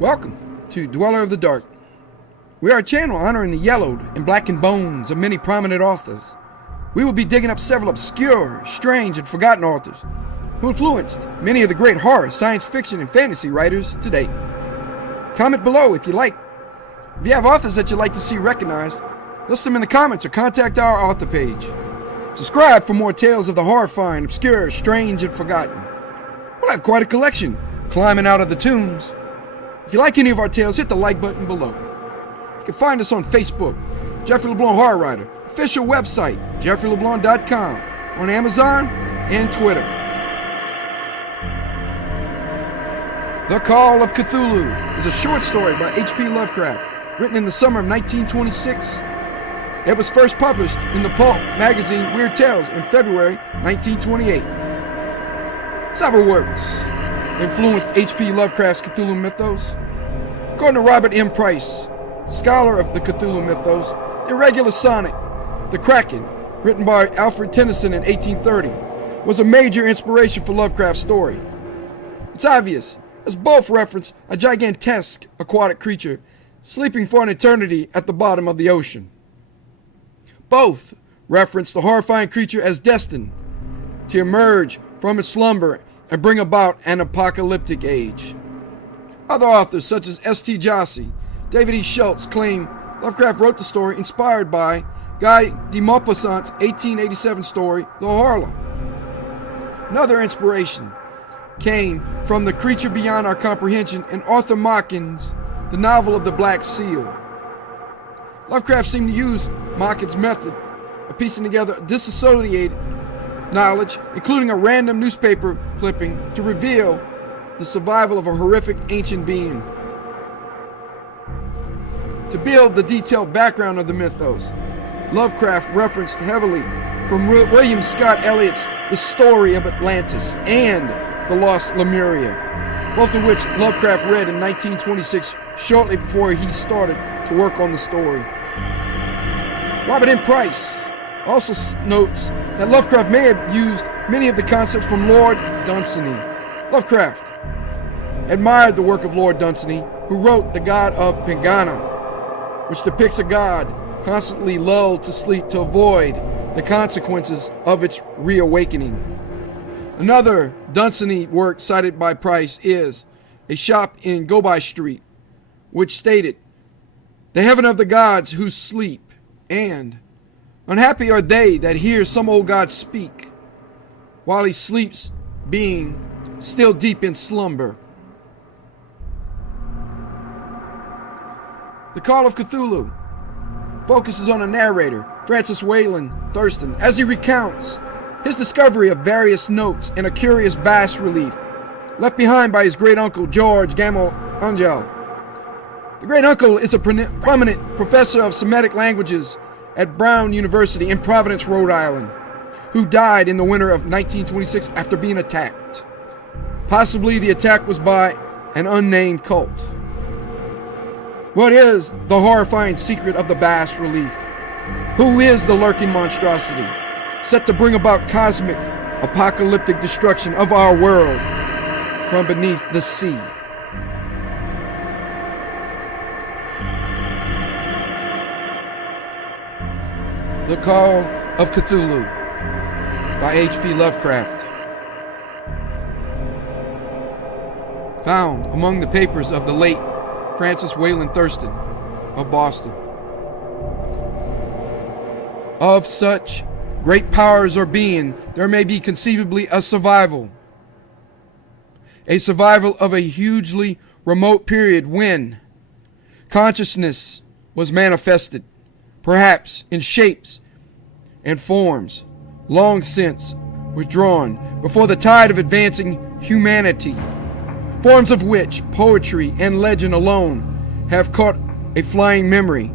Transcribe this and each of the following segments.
Welcome to Dweller of the Dark. We are a channel honoring the yellowed and blackened bones of many prominent authors. We will be digging up several obscure, strange, and forgotten authors who influenced many of the great horror, science fiction, and fantasy writers today. Comment below if you like. If you have authors that you'd like to see recognized, list them in the comments or contact our author page. Subscribe for more tales of the horrifying, obscure, strange, and forgotten. We'll have quite a collection climbing out of the tombs. If you like any of our tales, hit the like button below. You can find us on Facebook, Jeffrey LeBlanc Horror Writer, official website, jeffreyleblanc.com, on Amazon and Twitter. The Call of Cthulhu is a short story by H.P. Lovecraft, written in the summer of 1926. It was first published in the pulp magazine Weird Tales in February 1928. Several works influenced H.P. Lovecraft's Cthulhu Mythos. According to Robert M. Price, scholar of the Cthulhu Mythos, the irregular sonnet, the Kraken, written by Alfred Tennyson in 1830, was a major inspiration for Lovecraft's story. It's obvious, as both reference a gigantesque aquatic creature sleeping for an eternity at the bottom of the ocean. Both reference the horrifying creature as destined to emerge from its slumber and bring about an apocalyptic age. Other authors such as S.T. Jossey, David E. Schultz claim Lovecraft wrote the story inspired by Guy de Maupassant's 1887 story, The Horror. Another inspiration came from The Creature Beyond Our Comprehension and Arthur Machen's The Novel of the Black Seal. Lovecraft seemed to use Machen's method of piecing together disassociated knowledge, including a random newspaper clipping, to reveal the survival of a horrific ancient being. To build the detailed background of the mythos, Lovecraft referenced heavily from William Scott-Elliott's The Story of Atlantis and The Lost Lemuria, both of which Lovecraft read in 1926, shortly before he started to work on the story. Robert M. Price also notes that Lovecraft may have used many of the concepts from Lord Dunsany. Lovecraft admired the work of Lord Dunsany, who wrote The God of Pengana, which depicts a god constantly lulled to sleep to avoid the consequences of its reawakening. Another Dunsany work cited by Price is A Shop in Go-By Street, which stated, "The heaven of the gods who sleep, and unhappy are they that hear some old god speak, while he sleeps, being still deep in slumber." The Call of Cthulhu focuses on a narrator, Francis Wayland Thurston, as he recounts his discovery of various notes in a curious bas-relief left behind by his great-uncle George Gamal Angel. The great-uncle is a prominent professor of Semitic languages at Brown University in Providence, Rhode Island, who died in the winter of 1926 after being attacked. Possibly the attack was by an unnamed cult. What is the horrifying secret of the bas-relief? Who is the lurking monstrosity set to bring about cosmic, apocalyptic destruction of our world from beneath the sea? The Call of Cthulhu by H.P. Lovecraft. Found among the papers of the late Francis Wayland Thurston of Boston. Of such great powers or being, there may be conceivably a survival of a hugely remote period when consciousness was manifested, perhaps in shapes and forms long since withdrawn before the tide of advancing humanity, forms of which poetry and legend alone have caught a flying memory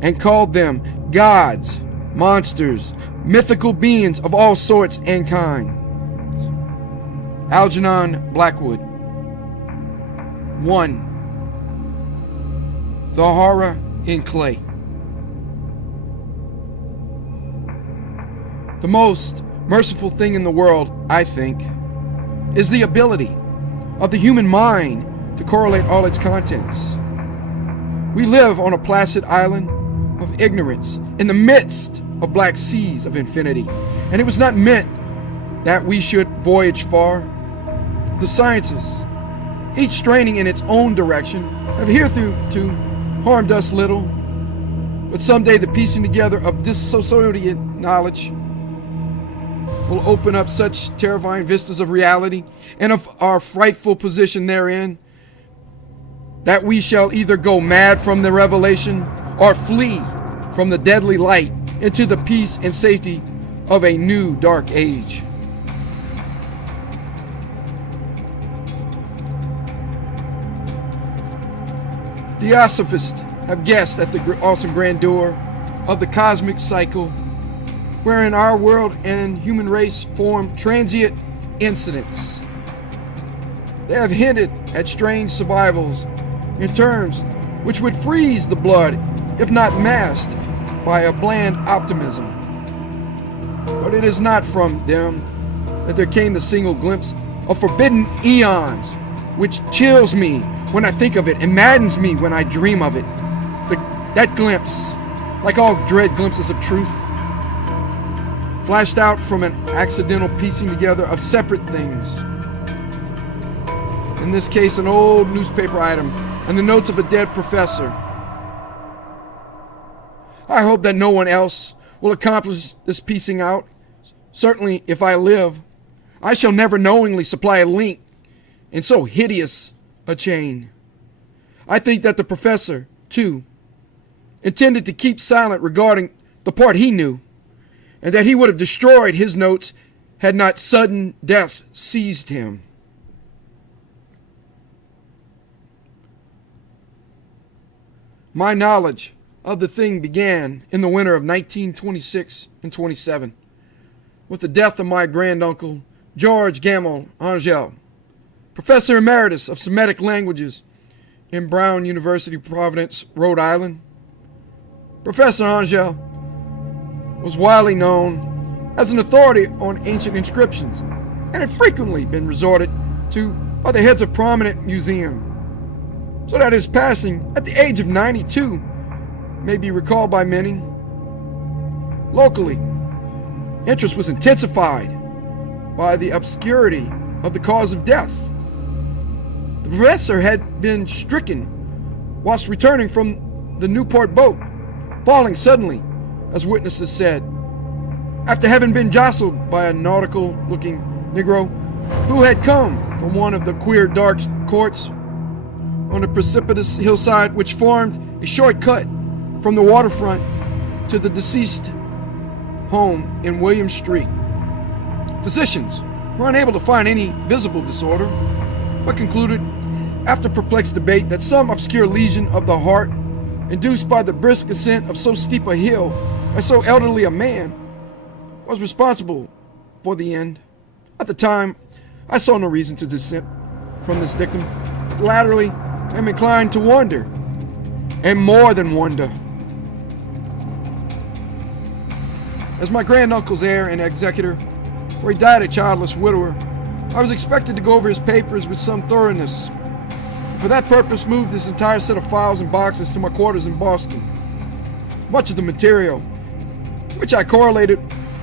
and called them gods, monsters, mythical beings of all sorts and kinds. Algernon Blackwood. 1. The Horror in Clay. The most merciful thing in the world, I think, is the ability of the human mind to correlate all its contents. We live on a placid island of ignorance in the midst of black seas of infinity, and it was not meant that we should voyage far. The sciences, each straining in its own direction, have hitherto harmed us little, but someday the piecing together of dissociated knowledge will open up such terrifying vistas of reality and of our frightful position therein that we shall either go mad from the revelation or flee from the deadly light into the peace and safety of a new dark age. Theosophists have guessed at the awesome grandeur of the cosmic cycle wherein our world and human race form transient incidents. They have hinted at strange survivals in terms which would freeze the blood if not masked by a bland optimism. But it is not from them that there came the single glimpse of forbidden eons, which chills me when I think of it and maddens me when I dream of it. That glimpse, like all dread glimpses of truth, flashed out from an accidental piecing together of separate things. In this case, an old newspaper item and the notes of a dead professor. I hope that no one else will accomplish this piecing out. Certainly, if I live, I shall never knowingly supply a link in so hideous a chain. I think that the professor, too, intended to keep silent regarding the part he knew, and that he would have destroyed his notes had not sudden death seized him. My knowledge of the thing began in the winter of 1926 and 27, with the death of my granduncle, George Gammel Angel, Professor Emeritus of Semitic Languages in Brown University, Providence, Rhode Island. Professor Angel was widely known as an authority on ancient inscriptions and had frequently been resorted to by the heads of prominent museums, so that his passing at the age of 92 may be recalled by many. Locally, interest was intensified by the obscurity of the cause of death. The professor had been stricken whilst returning from the Newport boat, falling suddenly, as witnesses said, after having been jostled by a nautical-looking Negro who had come from one of the queer dark courts on a precipitous hillside which formed a short cut from the waterfront to the deceased home in William Street. Physicians were unable to find any visible disorder, but concluded, after perplexed debate, that some obscure lesion of the heart, induced by the brisk ascent of so steep a hill by so elderly a man, was responsible for the end. At the time, I saw no reason to dissent from this dictum, but latterly I am inclined to wonder, and more than wonder. As my granduncle's heir and executor, for he died a childless widower, I was expected to go over his papers with some thoroughness. For that purpose, moved this entire set of files and boxes to my quarters in Boston. Much of the material, which I correlated,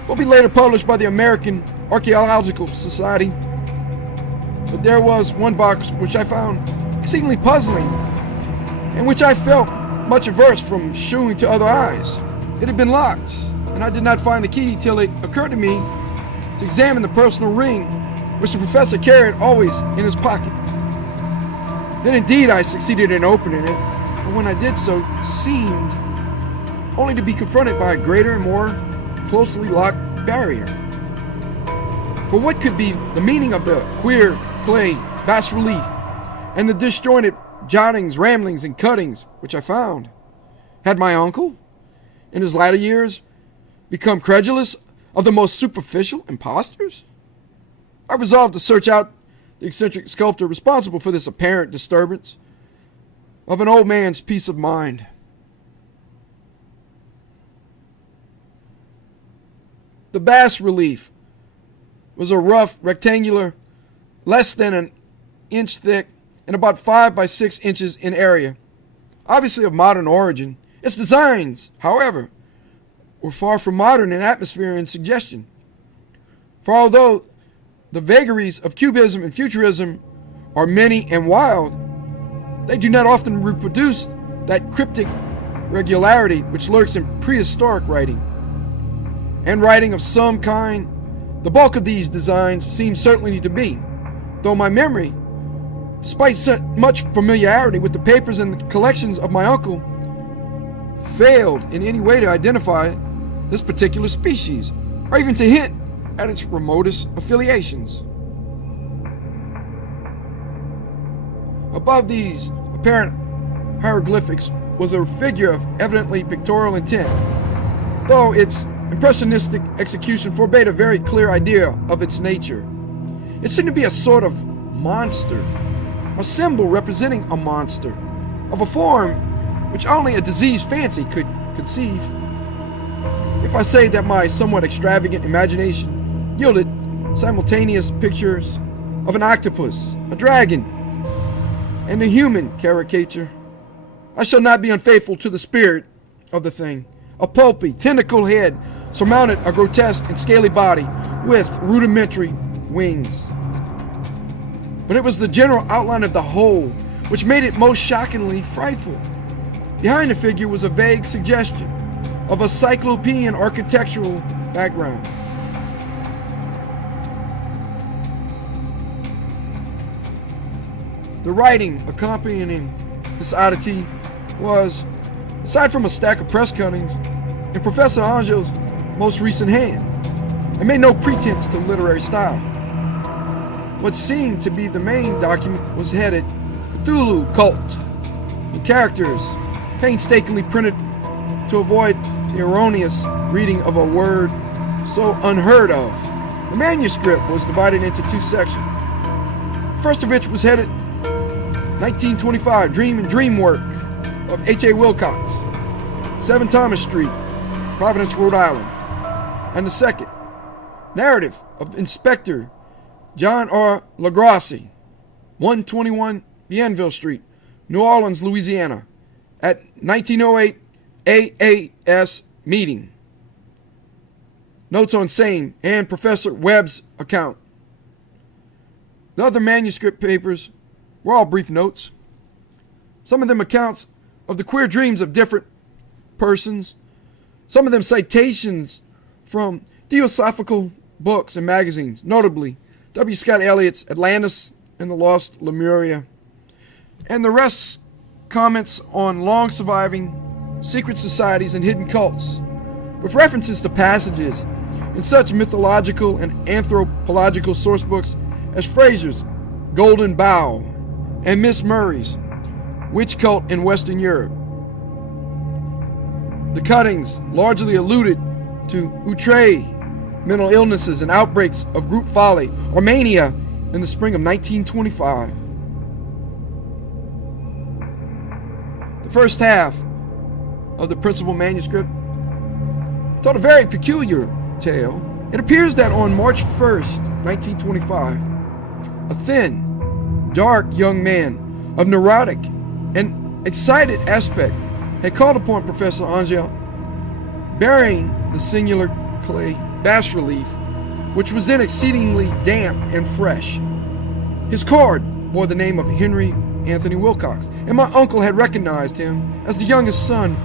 will be later published by the American Archaeological Society. But there was one box which I found exceedingly puzzling, and which I felt much averse from shewing to other eyes. It had been locked, and I did not find the key till it occurred to me to examine the personal ring which the professor carried always in his pocket. Then indeed I succeeded in opening it, but when I did so, seemed only to be confronted by a greater and more closely locked barrier. For what could be the meaning of the queer clay bas-relief and the disjointed jottings, ramblings, and cuttings which I found? Had my uncle, in his latter years, become credulous of the most superficial impostors? I resolved to search out the eccentric sculptor responsible for this apparent disturbance of an old man's peace of mind. The bas-relief was a rough, rectangular, less than an inch thick, and about 5 by 6 inches in area. Obviously of modern origin, its designs, however, were far from modern in atmosphere and suggestion. For although the vagaries of cubism and futurism are many and wild, they do not often reproduce that cryptic regularity which lurks in prehistoric writing. And writing of some kind, the bulk of these designs seem certainly to be, though my memory, despite such much familiarity with the papers and the collections of my uncle, failed in any way to identify this particular species, or even to hint at its remotest affiliations. Above these apparent hieroglyphics was a figure of evidently pictorial intent, though its impressionistic execution forbade a very clear idea of its nature. It seemed to be a sort of monster, a symbol representing a monster, of a form which only a diseased fancy could conceive. If I say that my somewhat extravagant imagination yielded simultaneous pictures of an octopus, a dragon, and a human caricature, I shall not be unfaithful to the spirit of the thing. A pulpy, tentacled head surmounted a grotesque and scaly body with rudimentary wings. But it was the general outline of the whole which made it most shockingly frightful. Behind the figure was a vague suggestion of a cyclopean architectural background. The writing accompanying this oddity was, aside from a stack of press cuttings, in Professor Angel's most recent hand, and made no pretense to literary style. What seemed to be the main document was headed Cthulhu Cult, in characters painstakingly printed to avoid the erroneous reading of a word so unheard of. The manuscript was divided into 2 sections. The first of which was headed 1925 Dream and Dream Work of H.A. Wilcox, 7 Thomas Street, Providence, Rhode Island. And the second, Narrative of Inspector John R. Lagrassi, 121 Bienville Street, New Orleans, Louisiana, at 1908 AAS meeting. Notes on same and Professor Webb's account. The other manuscript papers were all brief notes, some of them accounts of the queer dreams of different persons, some of them citations from theosophical books and magazines, notably W. Scott-Elliott's Atlantis and the Lost Lemuria, and the rest comments on long surviving secret societies and hidden cults, with references to passages in such mythological and anthropological sourcebooks as Fraser's Golden Bough and Miss Murray's Witch Cult in Western Europe. The cuttings largely alluded to outre mental illnesses and outbreaks of group folly or mania in the spring of 1925. The first half of the principal manuscript told a very peculiar tale. It appears that on March 1st, 1925, a thin, dark young man of neurotic and excited aspect had called upon Professor Angel, bearing the singular clay bas-relief, which was then exceedingly damp and fresh. His card bore the name of Henry Anthony Wilcox, and my uncle had recognized him as the youngest son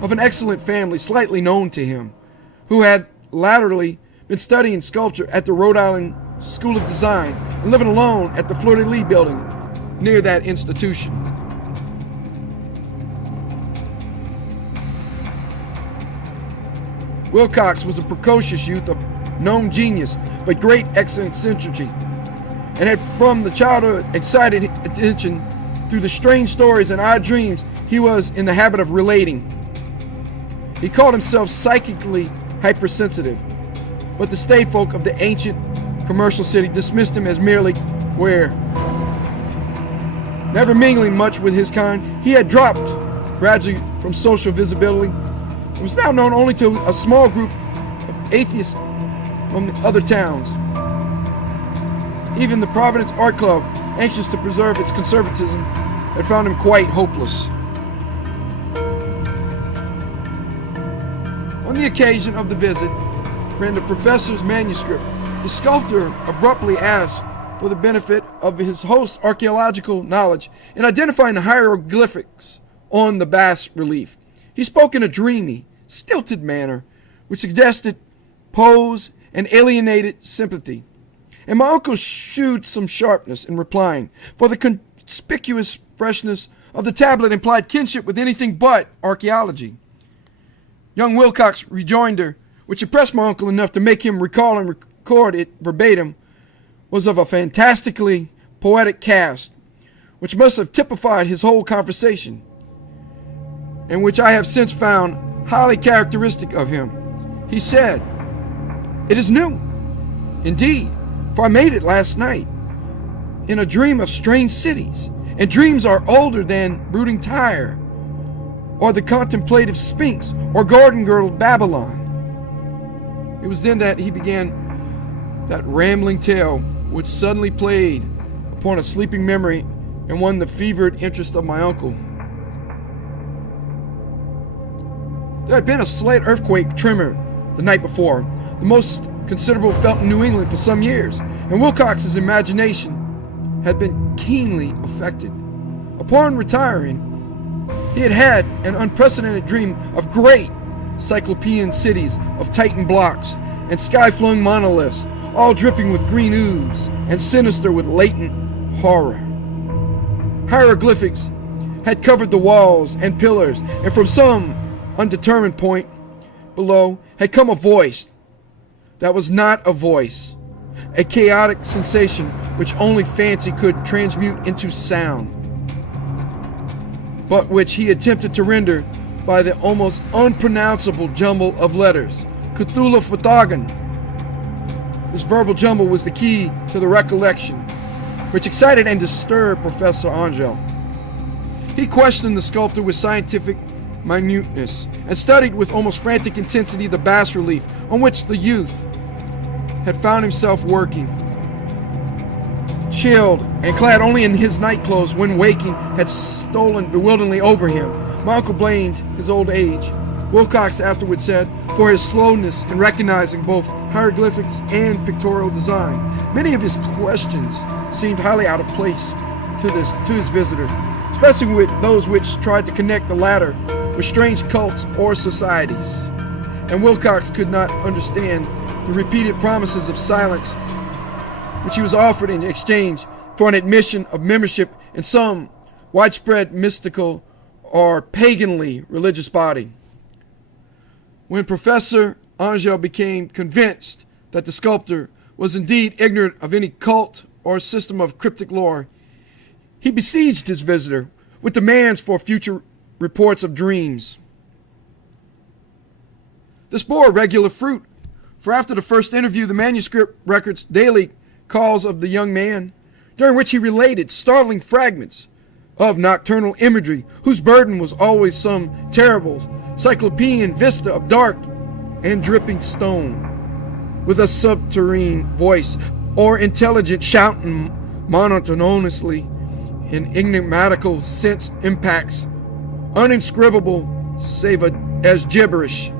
of an excellent family slightly known to him, who had latterly been studying sculpture at the Rhode Island School of Design and living alone at the Fleur-de-Lis building near that institution. Wilcox was a precocious youth of known genius but great eccentricity, and had from the childhood excited attention through the strange stories and odd dreams he was in the habit of relating. He called himself psychically hypersensitive, but the statefolk of the ancient commercial city dismissed him as merely queer. Never mingling much with his kind, he had dropped gradually from social visibility and was now known only to a small group of atheists from the other towns. Even the Providence Art Club anxious to preserve its conservatism, had found him quite hopeless. On the occasion of the visit, ran the professor's manuscript. The sculptor abruptly asked for the benefit of his host's archaeological knowledge in identifying the hieroglyphics on the bas-relief. He spoke in a dreamy, stilted manner, which suggested pose and alienated sympathy. And my uncle shewed some sharpness in replying, for the conspicuous freshness of the tablet implied kinship with anything but archaeology. Young Wilcox's rejoinder, which impressed my uncle enough to make him recall and record it verbatim, was of a fantastically poetic cast, which must have typified his whole conversation, and which I have since found highly characteristic of him. He said, "It is new, indeed, for I made it last night, in a dream of strange cities, and dreams are older than brooding Tyre, or the contemplative Sphinx, or garden-girdled Babylon." It was then that he began that rambling tale which suddenly played upon a sleeping memory and won the fevered interest of my uncle. There had been a slight earthquake tremor the night before, the most considerable felt in New England for some years, and Wilcox's imagination had been keenly affected. Upon retiring, he had had an unprecedented dream of great cyclopean cities of Titan blocks and sky-flung monoliths, all dripping with green ooze and sinister with latent horror. Hieroglyphics had covered the walls and pillars, and from some undetermined point below had come a voice that was not a voice, a chaotic sensation which only fancy could transmute into sound, but which he attempted to render by the almost unpronounceable jumble of letters, Cthulhu Mythos. This verbal jumble was the key to the recollection, which excited and disturbed Professor Angel. He questioned the sculptor with scientific minuteness, and studied with almost frantic intensity the bas-relief on which the youth had found himself working. Chilled and clad only in his nightclothes when waking had stolen bewilderingly over him, my uncle blamed his old age. Wilcox afterward said, for his slowness in recognizing both hieroglyphics and pictorial design. Many of his questions seemed highly out of place to his visitor, especially with those which tried to connect the latter with strange cults or societies. And Wilcox could not understand the repeated promises of silence which he was offered in exchange for an admission of membership in some widespread mystical or paganly religious body. When Professor Angel became convinced that the sculptor was indeed ignorant of any cult or system of cryptic lore, he besieged his visitor with demands for future reports of dreams. This bore regular fruit, for after the first interview, the manuscript records daily calls of the young man, during which he related startling fragments of nocturnal imagery whose burden was always some terrible cyclopean vista of dark and dripping stone, with a subterranean voice or intelligent shouting monotonously in enigmatical sense impacts, uninscribable save as gibberish.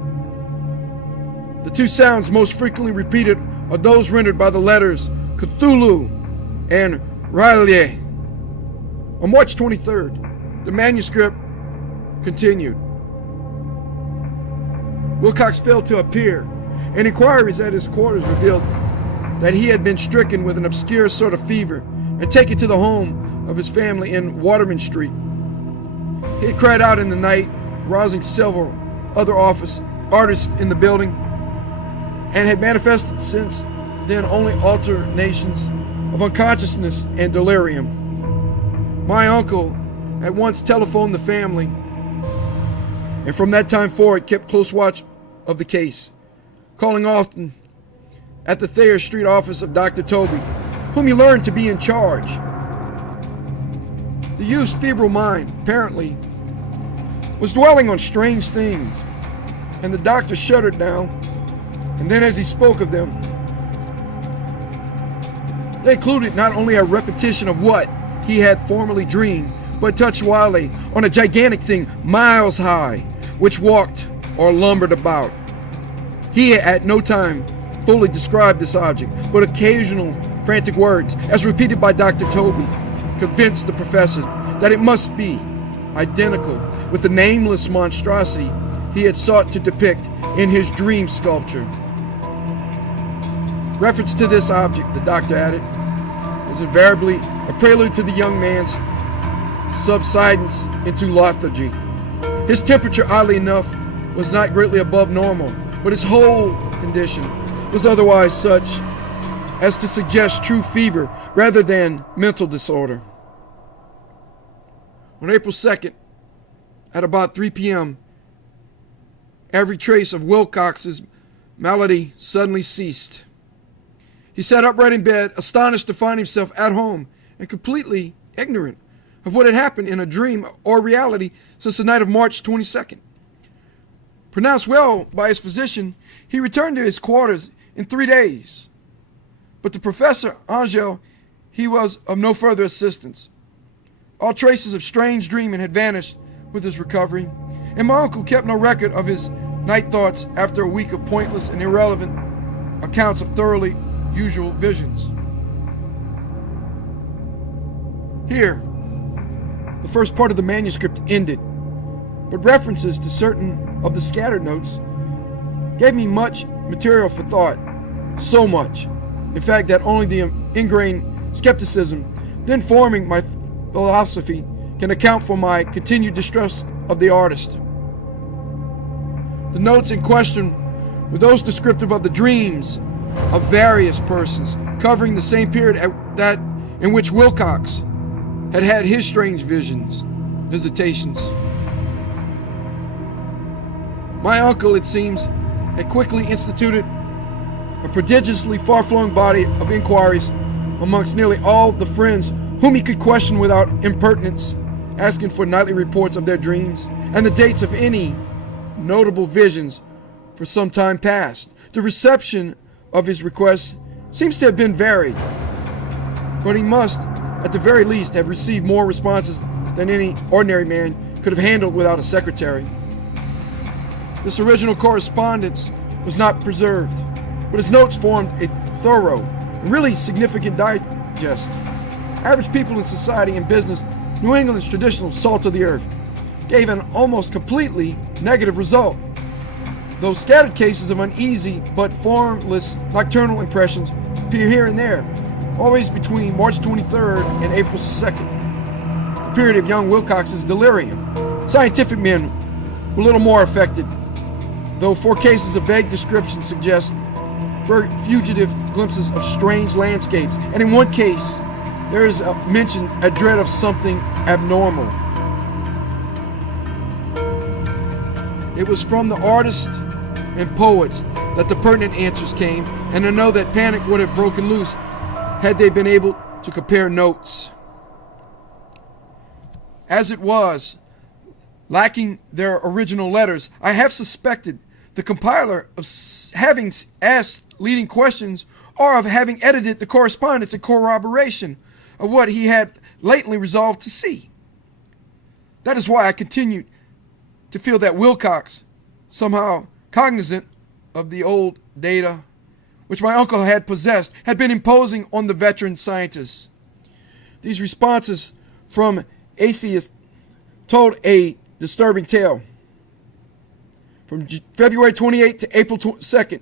The two sounds most frequently repeated are those rendered by the letters Cthulhu and irregular. On March 23rd, the manuscript continued. Wilcox failed to appear, and inquiries at his quarters revealed that he had been stricken with an obscure sort of fever and taken to the home of his family in Waterman Street. He had cried out in the night, rousing several other artists in the building, and had manifested since then only alternations of unconsciousness and delirium. My uncle at once telephoned the family, and from that time forward kept close watch of the case, calling often at the Thayer Street office of Dr. Toby, whom he learned to be in charge. The youth's febrile mind, apparently, was dwelling on strange things, and the doctor shuddered now and then as he spoke of them. They included not only a repetition of what he had formerly dreamed, but touched wildly on a gigantic thing miles high, which walked or lumbered about. He at no time fully described this object, but occasional frantic words, as repeated by Dr. Toby, convinced the professor that it must be identical with the nameless monstrosity he had sought to depict in his dream sculpture. Reference to this object, the doctor added, is invariably a prelude to the young man's subsidence into lethargy. His temperature, oddly enough, was not greatly above normal, but his whole condition was otherwise such as to suggest true fever rather than mental disorder. On April 2nd, at about 3 p.m., every trace of Wilcox's malady suddenly ceased. He sat upright in bed, astonished to find himself at home and completely ignorant of what had happened in a dream or reality since the night of March 22nd. Pronounced well by his physician, he returned to his quarters in 3 days. But to Professor Angel, he was of no further assistance. All traces of strange dreaming had vanished with his recovery, and my uncle kept no record of his night thoughts after a week of pointless and irrelevant accounts of thoroughly usual visions. Here, the first part of the manuscript ended, but references to certain of the scattered notes gave me much material for thought. So much, in fact, that only the ingrained skepticism then forming my philosophy can account for my continued distrust of the artist. The notes in question were those descriptive of the dreams of various persons, covering the same period that in which Wilcox had had his strange visitations. My uncle, it seems, had quickly instituted a prodigiously far-flowing body of inquiries amongst nearly all the friends whom he could question without impertinence, asking for nightly reports of their dreams and the dates of any notable visions for some time past. The reception of his requests seems to have been varied, but he must, at the very least, have received more responses than any ordinary man could have handled without a secretary. This original correspondence was not preserved, but his notes formed a thorough and really significant digest. Average people in society and business, New England's traditional salt of the earth, gave an almost completely negative result. Though scattered cases of uneasy but formless nocturnal impressions appear here and there, always between March 23rd and April 2nd, the period of young Wilcox's delirium. Scientific men were little more affected, though 4 cases of vague description suggest fugitive glimpses of strange landscapes, and in 1 case, there is mentioned a dread of something abnormal. It was from the artists and poets that the pertinent answers came, and I know that panic would have broken loose had they been able to compare notes. As it was, lacking their original letters, I have suspected the compiler of having asked leading questions or of having edited the correspondence in corroboration of what he had latently resolved to see. That is why I continued to feel that Wilcox, somehow cognizant of the old data which my uncle had possessed, had been imposing on the veteran scientists. These responses from atheists told a disturbing tale. From February 28th to April 2nd,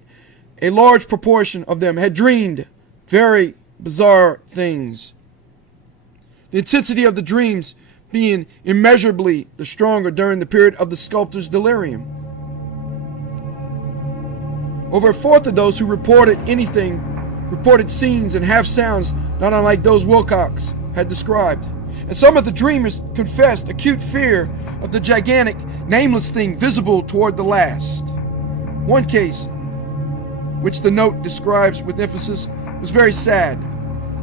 a large proportion of them had dreamed very bizarre things. The intensity of the dreams being immeasurably the stronger during the period of the sculptor's delirium. Over 1/4 of those who reported anything reported scenes and half sounds not unlike those Wilcox had described. And some of the dreamers confessed acute fear of the gigantic, nameless thing visible toward the last. 1 case, which the note describes with emphasis, was very sad.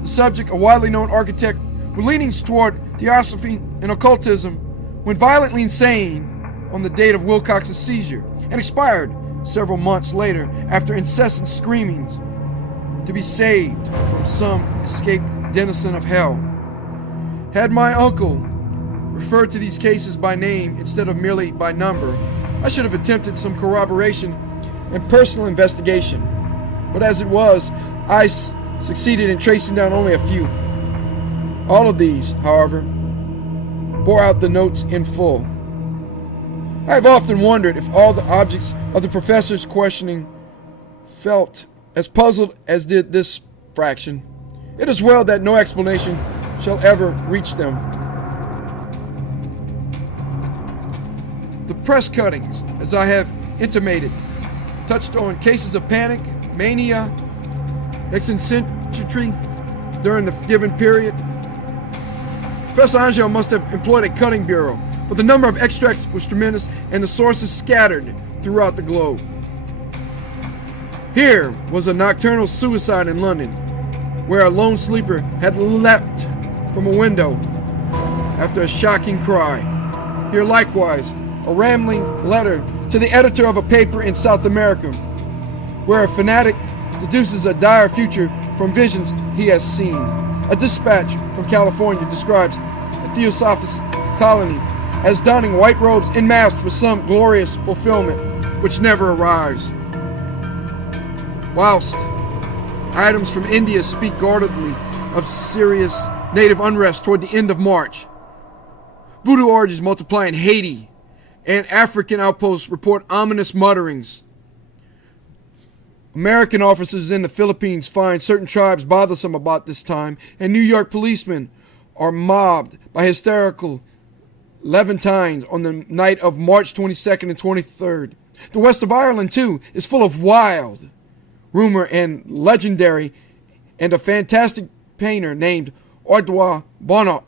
The subject, a widely known architect, with leanings toward theosophy and occultism, went violently insane on the date of Wilcox's seizure and expired several months later after incessant screamings. to be saved from some escaped denizen of hell. Had my uncle referred to these cases by name instead of merely by number, I should have attempted some corroboration and personal investigation. But as it was, I succeeded in tracing down only a few. All of these, however, bore out the notes in full. I have often wondered if all the objects of the professor's questioning felt as puzzled as did this fraction. It is well that no explanation shall ever reach them. The press cuttings, as I have intimated, touched on cases of panic, mania, eccentricity during the given period. Professor Angel must have employed a cutting bureau, for the number of extracts was tremendous and the sources scattered throughout the globe. Here was a nocturnal suicide in London, where a lone sleeper had leapt from a window after a shocking cry. Here likewise, a rambling letter to the editor of a paper in South America, where a fanatic deduces a dire future from visions he has seen. A dispatch from California describes a Theosophist colony as donning white robes en masse for some glorious fulfillment which never arrives. Whilst items from India speak guardedly of serious native unrest toward the end of March, voodoo orgies multiply in Haiti, and African outposts report ominous mutterings. American officers in the Philippines find certain tribes bothersome about this time, and New York policemen are mobbed by hysterical Levantines on the night of March 22nd and 23rd. The west of Ireland, too, is full of wild rumor and legendary, and a fantastic painter named Ordwa Bonnet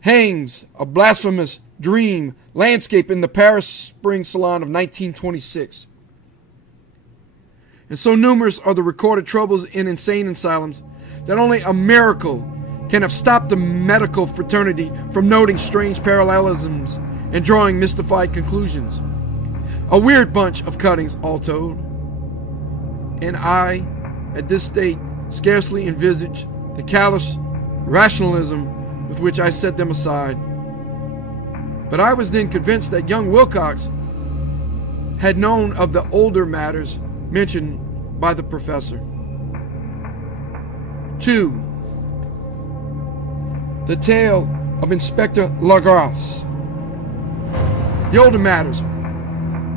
hangs a blasphemous dream landscape in the Paris Spring Salon of 1926. And so numerous are the recorded troubles in insane asylums that only a miracle can have stopped the medical fraternity from noting strange parallelisms and drawing mystified conclusions. A weird bunch of cuttings, all told. And I, at this date, scarcely envisage the callous rationalism with which I set them aside. But I was then convinced that young Wilcox had known of the older matters mentioned by the professor. 2. The tale of Inspector Lagras. The older matters,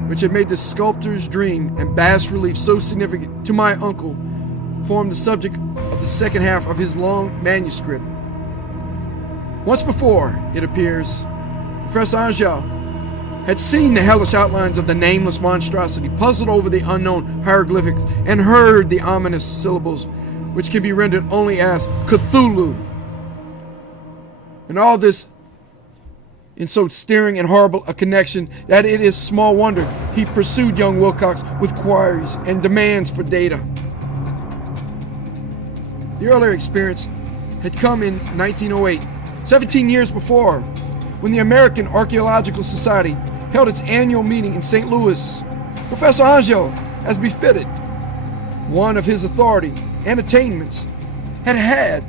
which had made the sculptor's dream and bas relief so significant to my uncle, formed the subject of the second half of his long manuscript. Once before, it appears, Professor Angel had seen the hellish outlines of the nameless monstrosity, puzzled over the unknown hieroglyphics, and heard the ominous syllables which can be rendered only as Cthulhu. And all this in so stirring and horrible a connection that it is small wonder he pursued young Wilcox with queries and demands for data. The earlier experience had come in 1908, 17 years before, when the American Archaeological Society held its annual meeting in St. Louis. Professor Angel, as befitted one of his authority and attainments, had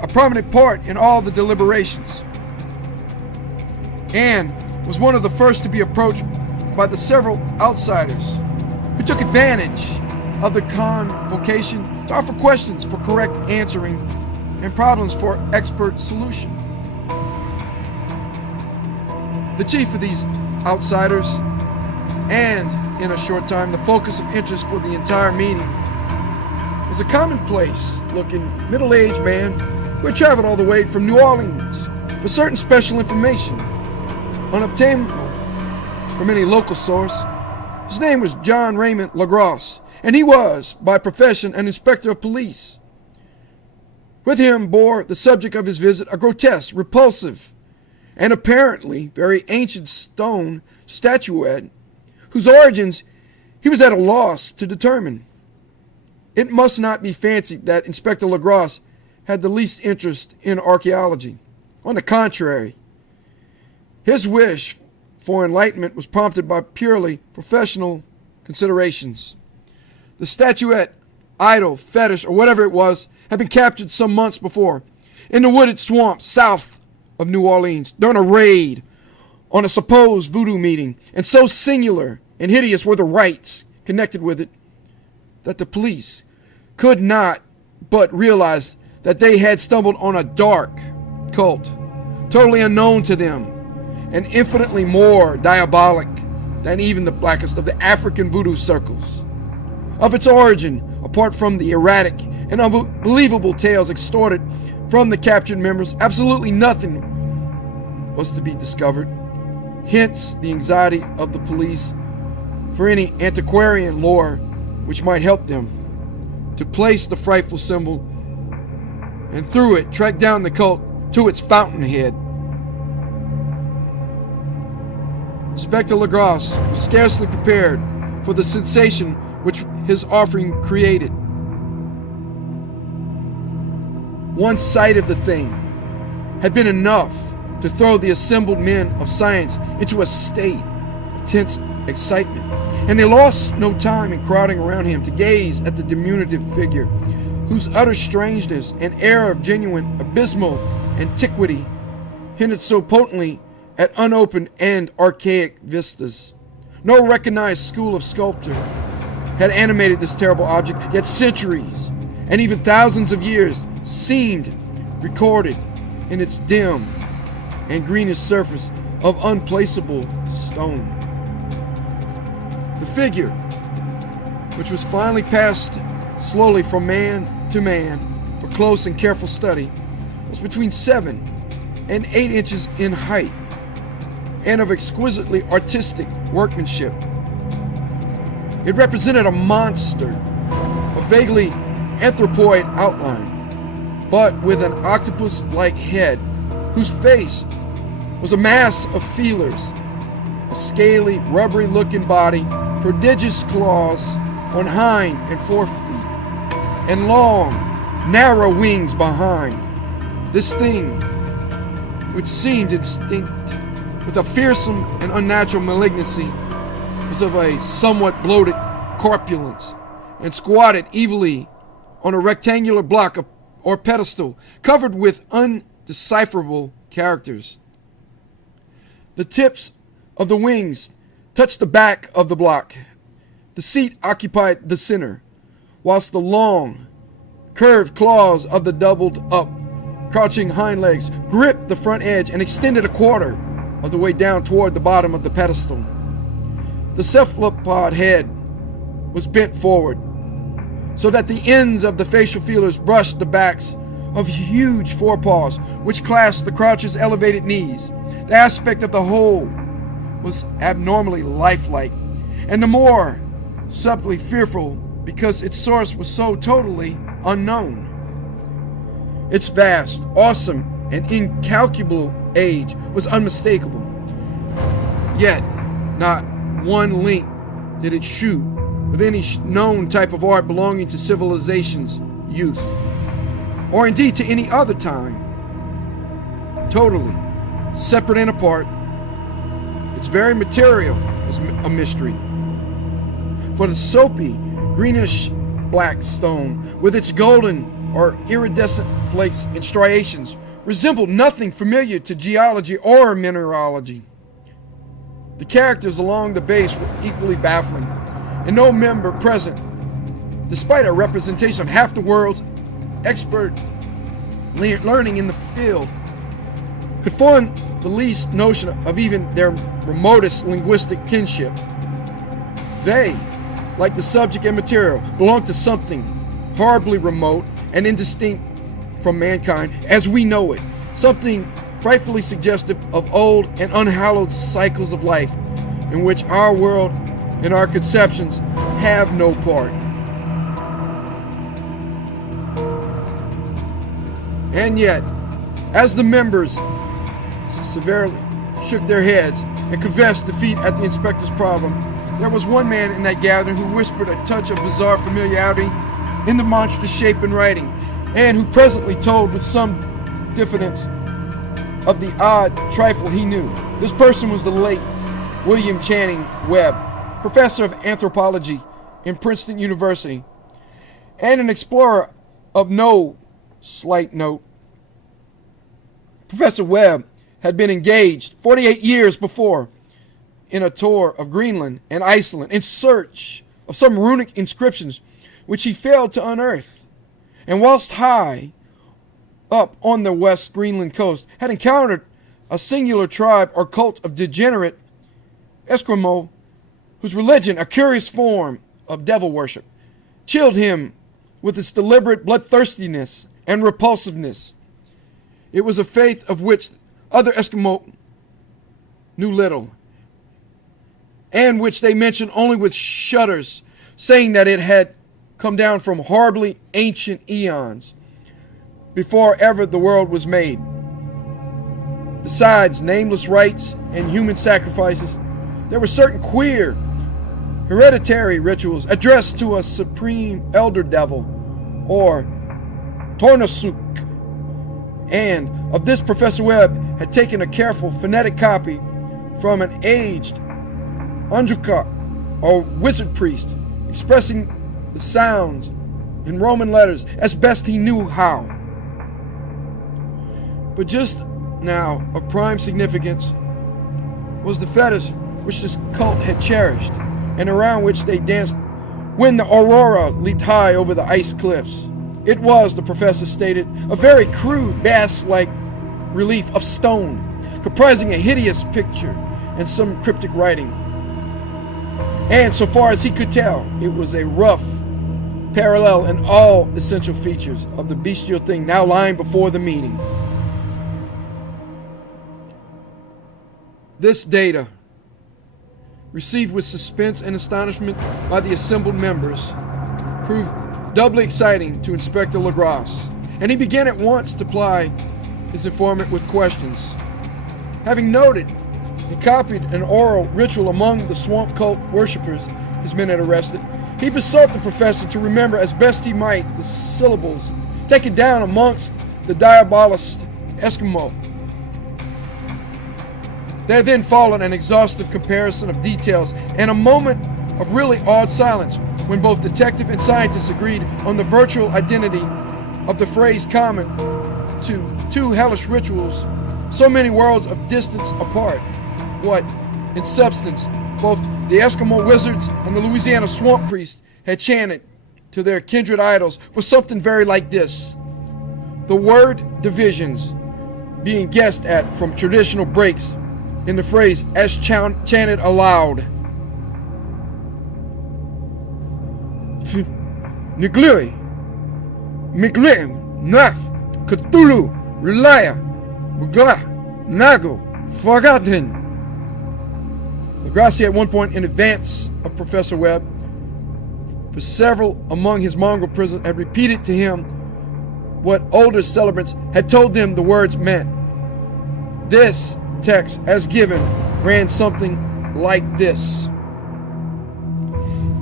a prominent part in all the deliberations, and was one of the first to be approached by the several outsiders who took advantage of the convocation to offer questions for correct answering and problems for expert solution. The chief of these outsiders, and in a short time the focus of interest for the entire meeting, was a commonplace-looking middle-aged man who had traveled all the way from New Orleans for certain special information, unobtainable from any local source. His name was John Raymond Lagras, and he was, by profession, an inspector of police. With him bore the subject of his visit a grotesque, repulsive, and apparently very ancient stone statuette, whose origins he was at a loss to determine. It must not be fancied that Inspector Lagras had the least interest in archaeology. On the contrary, his wish for enlightenment was prompted by purely professional considerations. The statuette idol, fetish, or whatever it was, had been captured some months before in the wooded swamps south of New Orleans during a raid on a supposed voodoo meeting, and so singular and hideous were the rites connected with it that the police could not but realize that they had stumbled on a dark cult, totally unknown to them, and infinitely more diabolic than even the blackest of the African voodoo circles. Of its origin, apart from the erratic and unbelievable tales extorted from the captured members, absolutely nothing was to be discovered. Hence the anxiety of the police for any antiquarian lore which might help them to place the frightful symbol and through it track down the cult to its fountainhead. Inspector Legrasse was scarcely prepared for the sensation which his offering created. One sight of the thing had been enough to throw the assembled men of science into a state of tense excitement, and they lost no time in crowding around him to gaze at the diminutive figure, whose utter strangeness and air of genuine abysmal antiquity hinted so potently at unopened and archaic vistas. No recognized school of sculpture had animated this terrible object, yet centuries and even thousands of years seemed recorded in its dim and greenish surface of unplaceable stone. The figure, which was finally passed slowly from man to man for close and careful study, was between 7 and 8 inches in height and of exquisitely artistic workmanship. It represented a monster of vaguely anthropoid outline, but with an octopus-like head, whose face was a mass of feelers, a scaly, rubbery-looking body, prodigious claws on hind and forefeet, and long, narrow wings behind. This thing, which seemed instinct with a fearsome and unnatural malignancy, was of a somewhat bloated corpulence, and squatted evilly on a rectangular block or pedestal covered with undecipherable characters. The tips of the wings touched the back of the block. The seat occupied the center, whilst the long, curved claws of the doubled-up, crouching hind legs gripped the front edge and extended a quarter of the way down toward the bottom of the pedestal. The cephalopod head was bent forward, so that the ends of the facial feelers brushed the backs of huge forepaws which clasped the croucher's elevated knees. The aspect of the whole was abnormally lifelike, and the more subtly fearful because its source was so totally unknown. Its vast, awesome, and incalculable age was unmistakable. Yet, not one link did it shoot with any known type of art belonging to civilization's youth, or indeed to any other time. Totally separate and apart, its very material was a mystery. For the soapy, greenish black stone, with its golden or iridescent flakes and striations, resembled nothing familiar to geology or mineralogy. The characters along the base were equally baffling, and no member present, despite a representation of half the world's expert learning in the field, could form the least notion of even their remotest linguistic kinship. They, like the subject and material, belonged to something horribly remote and indistinct from mankind as we know it, something frightfully suggestive of old and unhallowed cycles of life in which our world and our conceptions have no part. And yet, as the members severely shook their heads and confessed defeat at the inspector's problem, there was one man in that gathering who whispered a touch of bizarre familiarity in the monstrous shape and writing, and who presently told with some diffidence of the odd trifle he knew. This person was the late William Channing Webb, professor of anthropology in Princeton University, and an explorer of no slight note. Professor Webb had been engaged 48 years before in a tour of Greenland and Iceland in search of some runic inscriptions which he failed to unearth, and whilst high up on the West Greenland coast had encountered a singular tribe or cult of degenerate Eskimo whose religion, a curious form of devil worship, chilled him with its deliberate bloodthirstiness and repulsiveness. It was a faith of which other Eskimo knew little, and which they mentioned only with shudders, saying that it had come down from horribly ancient eons, before ever the world was made. Besides nameless rites and human sacrifices, there were certain queer, hereditary rituals addressed to a supreme elder devil, or Tornasuk, and of this Professor Webb had taken a careful phonetic copy from an aged Anjuka, or wizard priest, expressing the sounds in Roman letters as best he knew how. But just now of prime significance was the fetish which this cult had cherished, and around which they danced when the aurora leaped high over the ice cliffs. It was, the professor stated, a very crude, bass-like relief of stone, comprising a hideous picture and some cryptic writing. And so far as he could tell, it was a rough parallel in all essential features of the bestial thing now lying before the meeting. This data, received with suspense and astonishment by the assembled members, proved doubly exciting to Inspector Legrasse, and he began at once to ply his informant with questions. Having noted and copied an oral ritual among the swamp cult worshippers his men had arrested, he besought the professor to remember as best he might the syllables taken down amongst the diabolist Eskimo. There then followed an exhaustive comparison of details and a moment of really awed silence when both detective and scientist agreed on the virtual identity of the phrase common to two hellish rituals so many worlds of distance apart. What, in substance, both the Eskimo wizards and the Louisiana swamp priest had chanted to their kindred idols was something very like this. The word divisions being guessed at from traditional breaks in the phrase as chanted aloud. Niglui, Miglim, Naf, Cthulu, Relaya, Bugla, Nago, Forgotten. Legrasse at one point in advance of Professor Webb, for several among his mongrel prisoners had repeated to him what older celebrants had told them the words meant. This text, as given, ran something like this.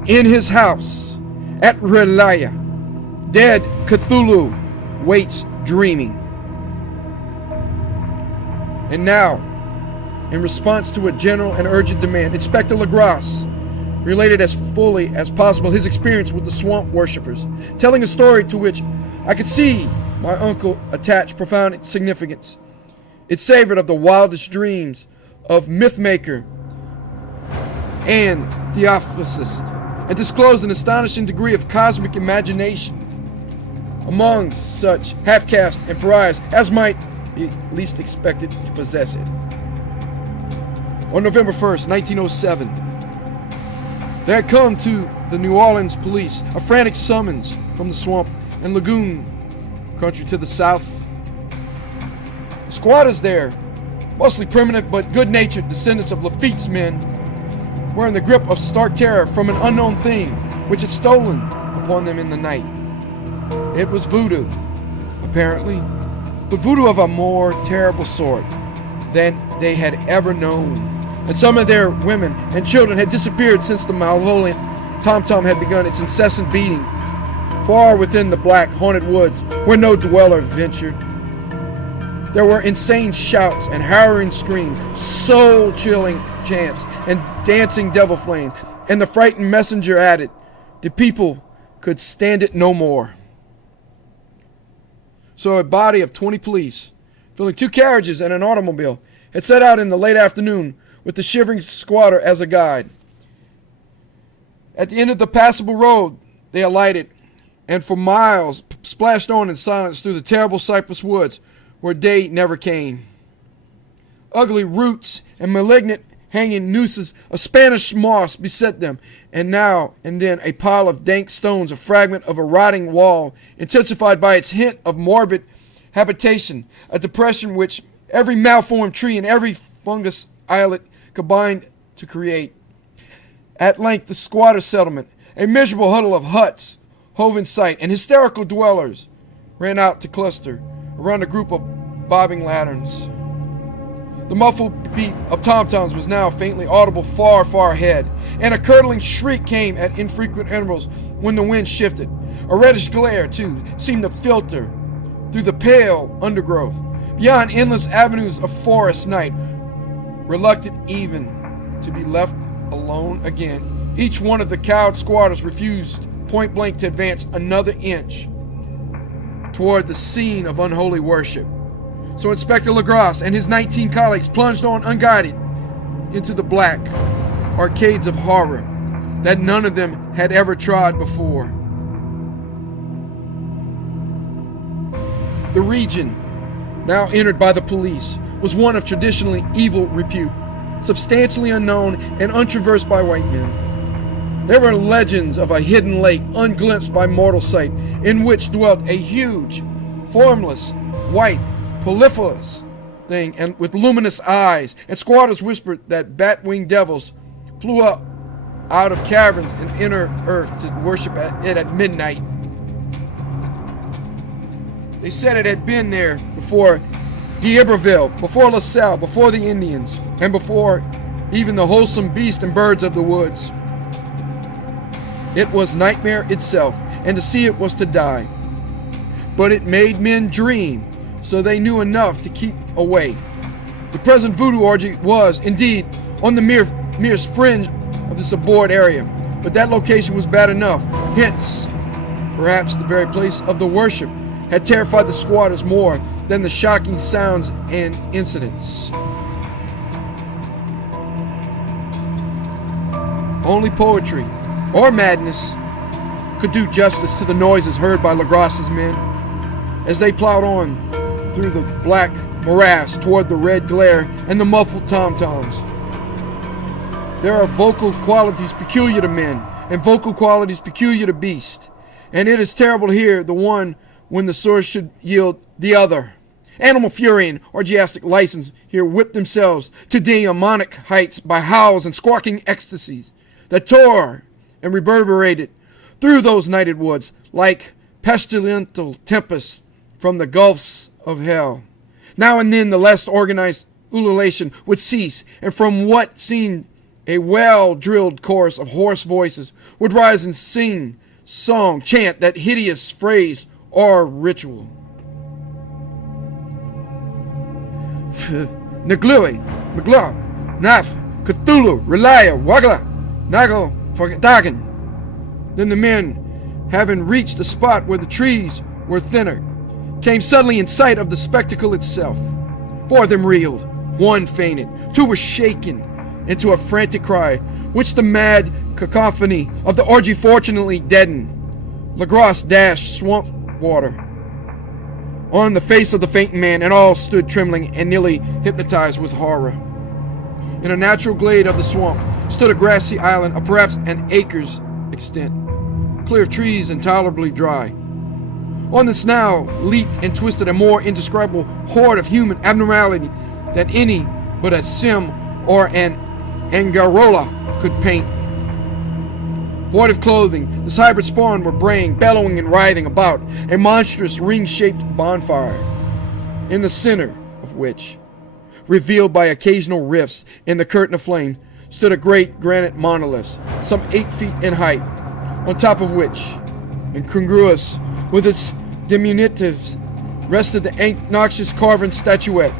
In his house at Relaya, dead Cthulhu waits dreaming. And now, in response to a general and urgent demand, Inspector Legrasse related as fully as possible his experience with the swamp worshippers, telling a story to which I could see my uncle attach profound significance. It savored of the wildest dreams of mythmaker and theosophist, and disclosed an astonishing degree of cosmic imagination among such half-caste and pariahs as might be least expected to possess it. On November 1st, 1907, there had come to the New Orleans police a frantic summons from the swamp and lagoon country to the south. The squatters there, mostly primitive but good-natured descendants of Lafitte's men, were in the grip of stark terror from an unknown thing which had stolen upon them in the night. It was voodoo, apparently, but voodoo of a more terrible sort than they had ever known. And some of their women and children had disappeared since the malevolent tom-tom had begun its incessant beating, far within the black, haunted woods where no dweller ventured. There were insane shouts and harrowing screams, soul-chilling chants, and dancing devil flames. And the frightened messenger added, the people could stand it no more. So a body of 20 police, filling 2 carriages and an automobile, had set out in the late afternoon with the shivering squatter as a guide. At the end of the passable road, they alighted, and for miles splashed on in silence through the terrible cypress woods where day never came. Ugly roots and malignant hanging nooses of Spanish moss beset them, and now and then a pile of dank stones, a fragment of a rotting wall, intensified by its hint of morbid habitation, a depression which every malformed tree and every fungus islet combined to create. At length the squatter settlement, a miserable huddle of huts, hove in sight, and hysterical dwellers ran out to cluster around a group of bobbing lanterns. The muffled beat of tom-toms was now faintly audible far, far ahead, and a curdling shriek came at infrequent intervals when the wind shifted. A reddish glare, too, seemed to filter through the pale undergrowth, beyond endless avenues of forest night, reluctant even to be left alone again. Each one of the cowed squatters refused point-blank to advance another inch toward the scene of unholy worship. So Inspector Legrasse and his 19 colleagues plunged on unguided into the black arcades of horror that none of them had ever trod before. The region, now entered by the police, was one of traditionally evil repute, substantially unknown and untraversed by white men. There were legends of a hidden lake unglimpsed by mortal sight, in which dwelt a huge, formless, white, proliferous thing, and with luminous eyes, and squatters whispered that bat-winged devils flew up out of caverns in inner earth to worship it at midnight. They said it had been there before D'Iberville, before LaSalle, before the Indians, and before even the wholesome beasts and birds of the woods. It was nightmare itself, and to see it was to die. But it made men dream, so they knew enough to keep away. The present voodoo orgy was, indeed, on the merest fringe of this abhorred area, but that location was bad enough. Hence, perhaps the very place of the worship had terrified the squatters more than the shocking sounds and incidents. Only poetry, or madness, could do justice to the noises heard by Legrasse's men as they plowed on through the black morass toward the red glare and the muffled tom-toms. There are vocal qualities peculiar to men, and vocal qualities peculiar to beasts, and it is terrible to hear the one when the source should yield the other. Animal fury and orgiastic license here whipped themselves to demonic heights by howls and squawking ecstasies that tore and reverberated through those nighted woods like pestilential tempests from the gulfs of hell. Now and then the less organized ululation would cease, and from what seemed a well-drilled chorus of hoarse voices would rise and sing, song, chant that hideous phrase or ritual. Naglui, Magla, Naf, Cthulhu, Relaya, Wagla, Nago, Dagan. Then the men, having reached the spot where the trees were thinner, came suddenly in sight of the spectacle itself. 4 of them reeled, 1 fainted, 2 were shaken into a frantic cry, which the mad cacophony of the orgy fortunately deadened. Legrasse dashed swamp water on the face of the fainting man, and all stood trembling and nearly hypnotized with horror. In a natural glade of the swamp stood a grassy island of perhaps an acre's extent, clear of trees and tolerably dry. On this now leaped and twisted a more indescribable horde of human abnormality than any but a Sim or an Angarola could paint. Void of clothing, this hybrid spawn were braying, bellowing, and writhing about a monstrous ring-shaped bonfire, in the center of which, revealed by occasional rifts in the curtain of flame, stood a great granite monolith, some 8 feet in height, on top of which, incongruous with its diminutives, rested the noxious carven statuette.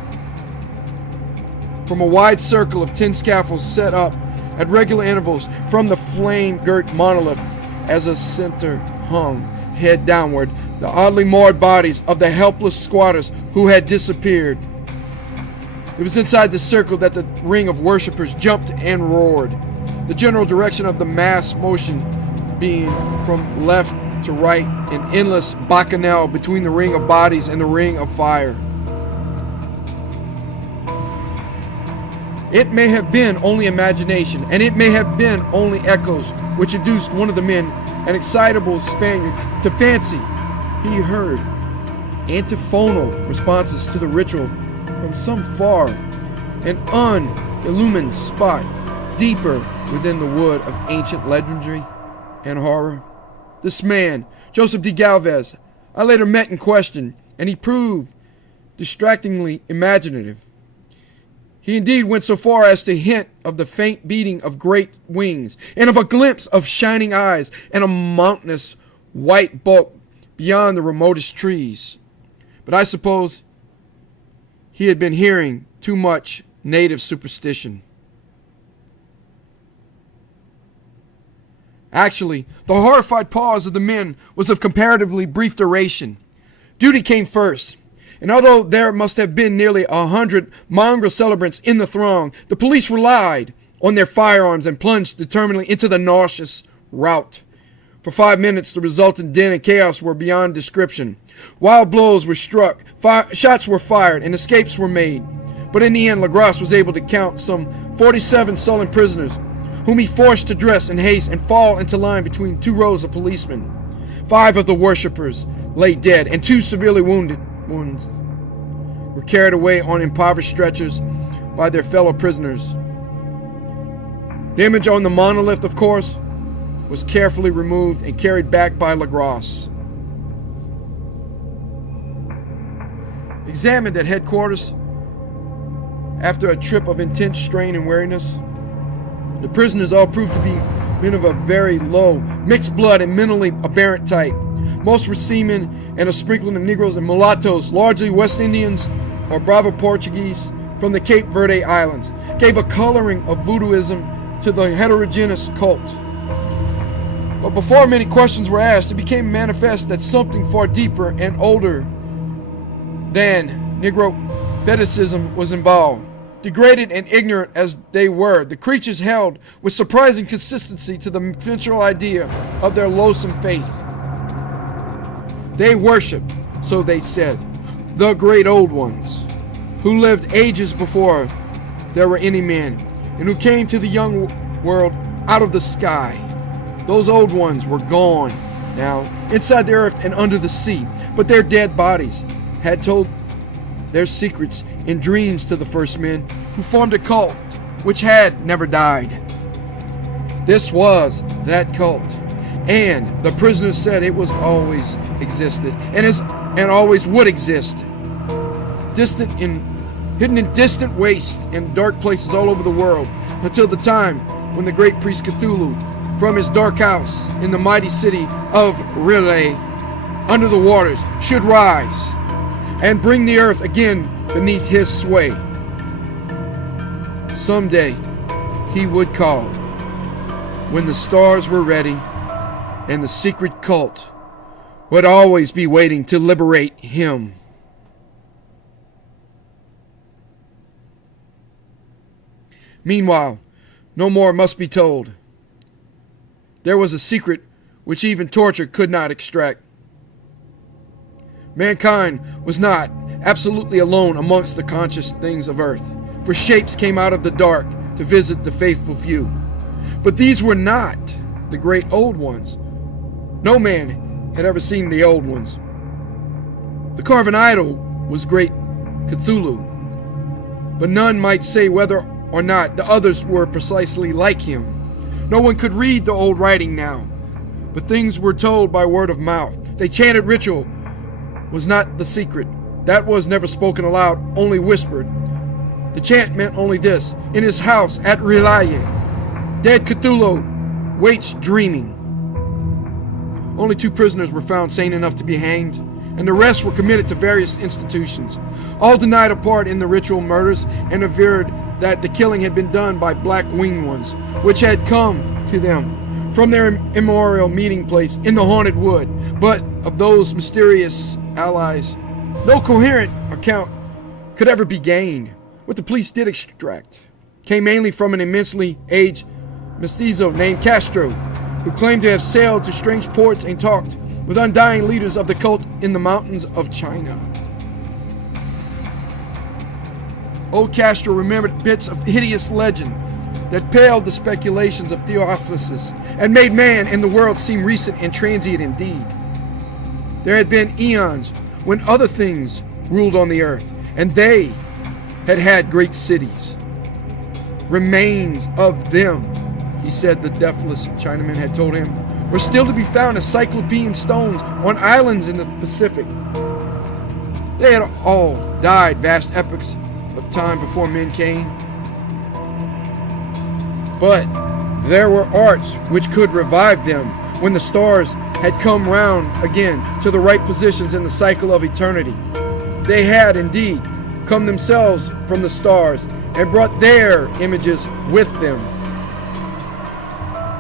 From a wide circle of tin scaffolds set up at regular intervals from the flame-girt monolith as a center, hung, head downward, the oddly marred bodies of the helpless squatters who had disappeared. It was inside the circle that the ring of worshippers jumped and roared, the general direction of the mass motion being from left to right, an endless bacchanal between the ring of bodies and the ring of fire. It may have been only imagination, and it may have been only echoes, which induced one of the men, an excitable Spaniard, to fancy he heard antiphonal responses to the ritual from some far and unillumined spot deeper within the wood of ancient legendary and horror. This man, Joseph de Galvez, I later met and questioned, and he proved distractingly imaginative. He indeed went so far as to hint of the faint beating of great wings, and of a glimpse of shining eyes, and a mountainous white bulk beyond the remotest trees. But I suppose he had been hearing too much native superstition. Actually, the horrified pause of the men was of comparatively brief duration. Duty came first. And although there must have been nearly 100 mongrel celebrants in the throng, the police relied on their firearms and plunged determinedly into the nauseous rout. For 5 minutes, the resultant din and chaos were beyond description. Wild blows were struck, shots were fired, and escapes were made. But in the end, Legras was able to count some 47 sullen prisoners, whom he forced to dress in haste and fall into line between 2 rows of policemen. 5 of the worshippers lay dead, and 2 severely wounded ones were carried away on impoverished stretchers by their fellow prisoners. The image on the monolith, of course, was carefully removed and carried back by Legras. Examined at headquarters, after a trip of intense strain and weariness, the prisoners all proved to be men of a very low, mixed blood and mentally aberrant type. Most were seamen, and a sprinkling of Negroes and mulattoes, largely West Indians or Bravo Portuguese from the Cape Verde Islands, gave a coloring of voodooism to the heterogeneous cult. But before many questions were asked, it became manifest that something far deeper and older than Negro fetishism was involved. Degraded and ignorant as they were, the creatures held with surprising consistency to the central idea of their loathsome faith. They worshiped, so they said, the great old ones, who lived ages before there were any men, and who came to the young world out of the sky. Those old ones were gone now, inside the earth and under the sea, but their dead bodies had told their secrets in dreams to the first men, who formed a cult which had never died. This was that cult, and the prisoners said it was always existed and always would exist, hidden in distant wastes and dark places all over the world, until the time when the great priest Cthulhu, from his dark house in the mighty city of Relay, under the waters, should rise and bring the earth again beneath his sway. Someday he would call, when the stars were ready, and the secret cult would always be waiting to liberate him. Meanwhile, no more must be told. There was a secret which even torture could not extract. Mankind was not absolutely alone amongst the conscious things of earth, for shapes came out of the dark to visit the faithful few. But these were not the great old ones. No man had ever seen the old ones. The carven idol was great Cthulhu, but none might say whether or not the others were precisely like him. No one could read the old writing now, but things were told by word of mouth. They chanted ritual was not the secret. That was never spoken aloud, only whispered. The chant meant only this: in his house at Relaye, dead Cthulhu waits dreaming. Only 2 prisoners were found sane enough to be hanged, and the rest were committed to various institutions. All denied a part in the ritual murders and averred that the killing had been done by black winged ones, which had come to them from their immemorial meeting place in the haunted wood. But of those mysterious allies, no coherent account could ever be gained. What the police did extract came mainly from an immensely aged mestizo named Castro, who claimed to have sailed to strange ports and talked with undying leaders of the cult in the mountains of China. Old Castro remembered bits of hideous legend that paled the speculations of Theophilus and made man and the world seem recent and transient indeed. There had been eons when other things ruled on the earth, and they had had great cities. Remains of them, he said the deathless Chinaman had told him, were still to be found as cyclopean stones on islands in the Pacific. They had all died vast epochs of time before men came. But there were arts which could revive them when the stars had come round again to the right positions in the cycle of eternity. They had indeed come themselves from the stars and brought their images with them.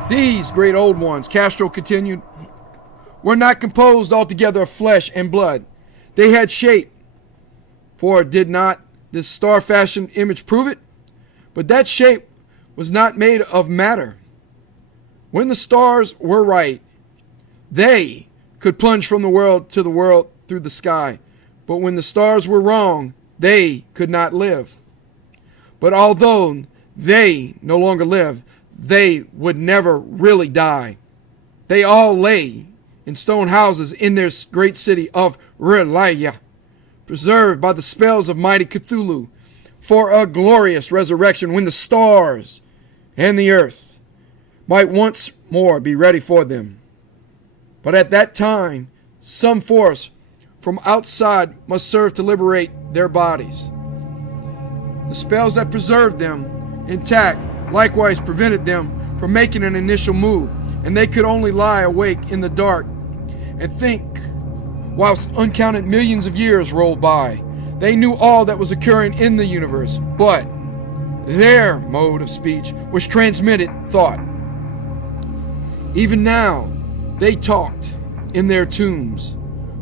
These great old ones, Castro continued, were not composed altogether of flesh and blood. They had shape, for did not this star-fashioned image prove it? But that shape was not made of matter. When the stars were right, they could plunge from the world to the world through the sky. But when the stars were wrong, they could not live. But although they no longer live, they would never really die. They all lay in stone houses in their great city of Relaya, preserved by the spells of mighty Cthulhu, for a glorious resurrection when the stars and the earth might once more be ready for them. But at that time, some force from outside must serve to liberate their bodies. The spells that preserved them intact likewise prevented them from making an initial move, and they could only lie awake in the dark and think whilst uncounted millions of years rolled by. They knew all that was occurring in the universe, but their mode of speech was transmitted thought. Even now, they talked in their tombs.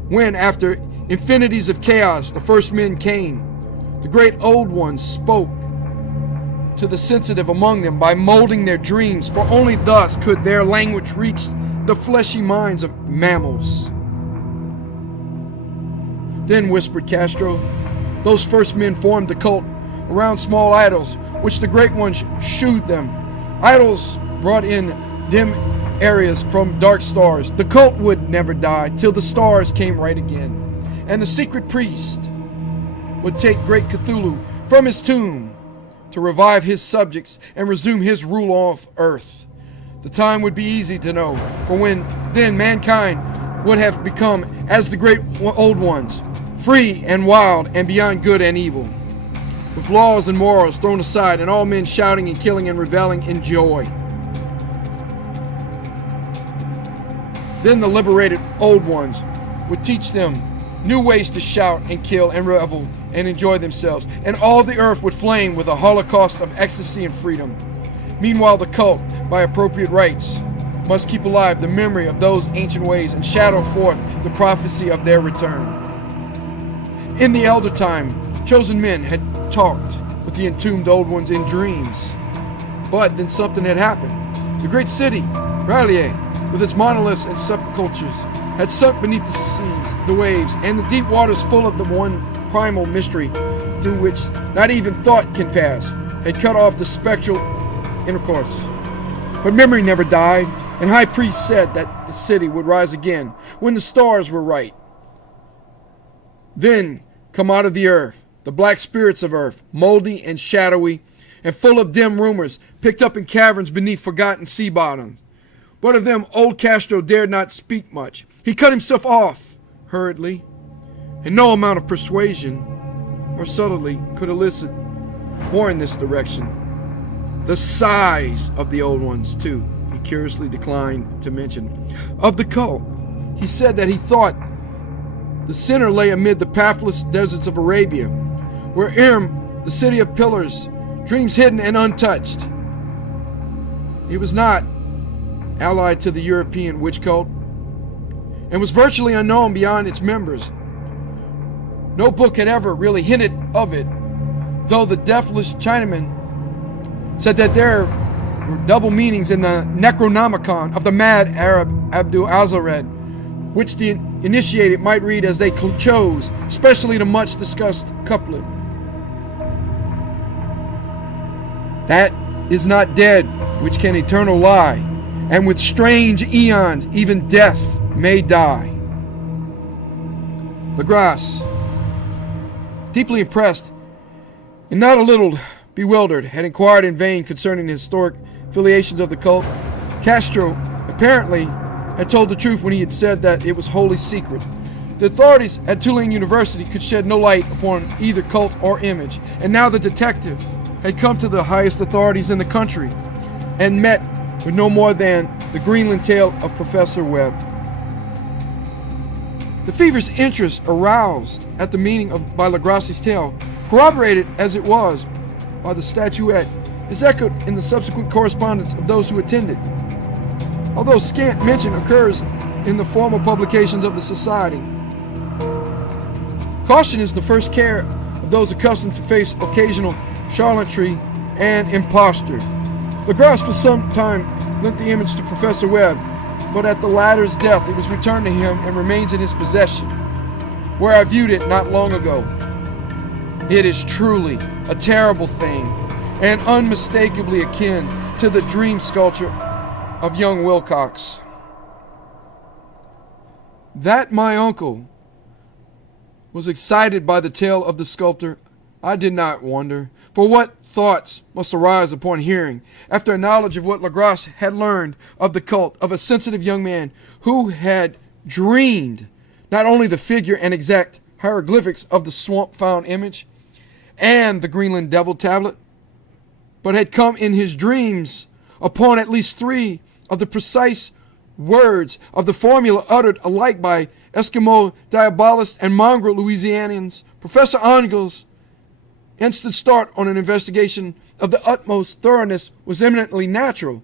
When, after infinities of chaos, the first men came, the great old ones spoke to the sensitive among them by molding their dreams, for only thus could their language reach the fleshy minds of mammals. Then, whispered Castro, those first men formed the cult around small idols, which the great ones shewed them. Idols brought in dim areas from dark stars. The cult would never die till the stars came right again. And the secret priest would take great Cthulhu from his tomb to revive his subjects and resume his rule of earth. The time would be easy to know, for then mankind would have become as the great old ones, free and wild and beyond good and evil, with laws and morals thrown aside and all men shouting and killing and reveling in joy. Then the liberated old ones would teach them new ways to shout and kill and revel and enjoy themselves, and all the earth would flame with a holocaust of ecstasy and freedom. Meanwhile, the cult, by appropriate rites, must keep alive the memory of those ancient ways and shadow forth the prophecy of their return. In the elder time, chosen men had talked with the entombed old ones in dreams. But then something had happened. The great city, Raleigh, with its monoliths and sepulchres, had sunk beneath the seas, the waves, and the deep waters full of the one primal mystery through which not even thought can pass, had cut off the spectral intercourse. But memory never died, and high priests said that the city would rise again when the stars were right. Then come out of the earth the black spirits of earth, moldy and shadowy, and full of dim rumors, picked up in caverns beneath forgotten sea bottoms. But of them old Castro dared not speak much. He cut himself off hurriedly, and no amount of persuasion or subtlety could elicit more in this direction. The size of the old ones, too, he curiously declined to mention. Of the cult, he said that he thought the center lay amid the pathless deserts of Arabia, where Irm, the city of pillars, dreams hidden and untouched. He was not allied to the European witch cult, and was virtually unknown beyond its members. No book had ever really hinted of it, though the deathless Chinaman said that there were double meanings in the Necronomicon of the mad Arab Abdul Azzared, which the initiated might read as they chose, especially the much discussed couplet. That is not dead which can eternal lie, and with strange eons even death may die. Legras, deeply impressed and not a little bewildered, had inquired in vain concerning the historic affiliations of the cult. Castro apparently had told the truth when he had said that it was wholly secret. The authorities at Tulane University could shed no light upon either cult or image, and now the detective had come to the highest authorities in the country and met with no more than the Greenland tale of Professor Webb. The feverish interest aroused at the meaning by Legrassi's tale, corroborated as it was by the statuette, is echoed in the subsequent correspondence of those who attended. Although scant mention occurs in the formal publications of the society, caution is the first care of those accustomed to face occasional charlatanry and imposture. Legras for some time lent the image to Professor Webb, but at the latter's death it was returned to him and remains in his possession, where I viewed it not long ago. It is truly a terrible thing, and unmistakably akin to the dream sculpture of young Wilcox. That my uncle was excited by the tale of the sculptor, I did not wonder, for what thoughts must arise upon hearing, after a knowledge of what Legras had learned of the cult, of a sensitive young man who had dreamed not only the figure and exact hieroglyphics of the swamp-found image and the Greenland devil tablet, but had come in his dreams upon at least 3 of the precise words of the formula uttered alike by Eskimo diabolists and mongrel Louisianians. Professor Angel's instant start on an investigation of the utmost thoroughness was eminently natural,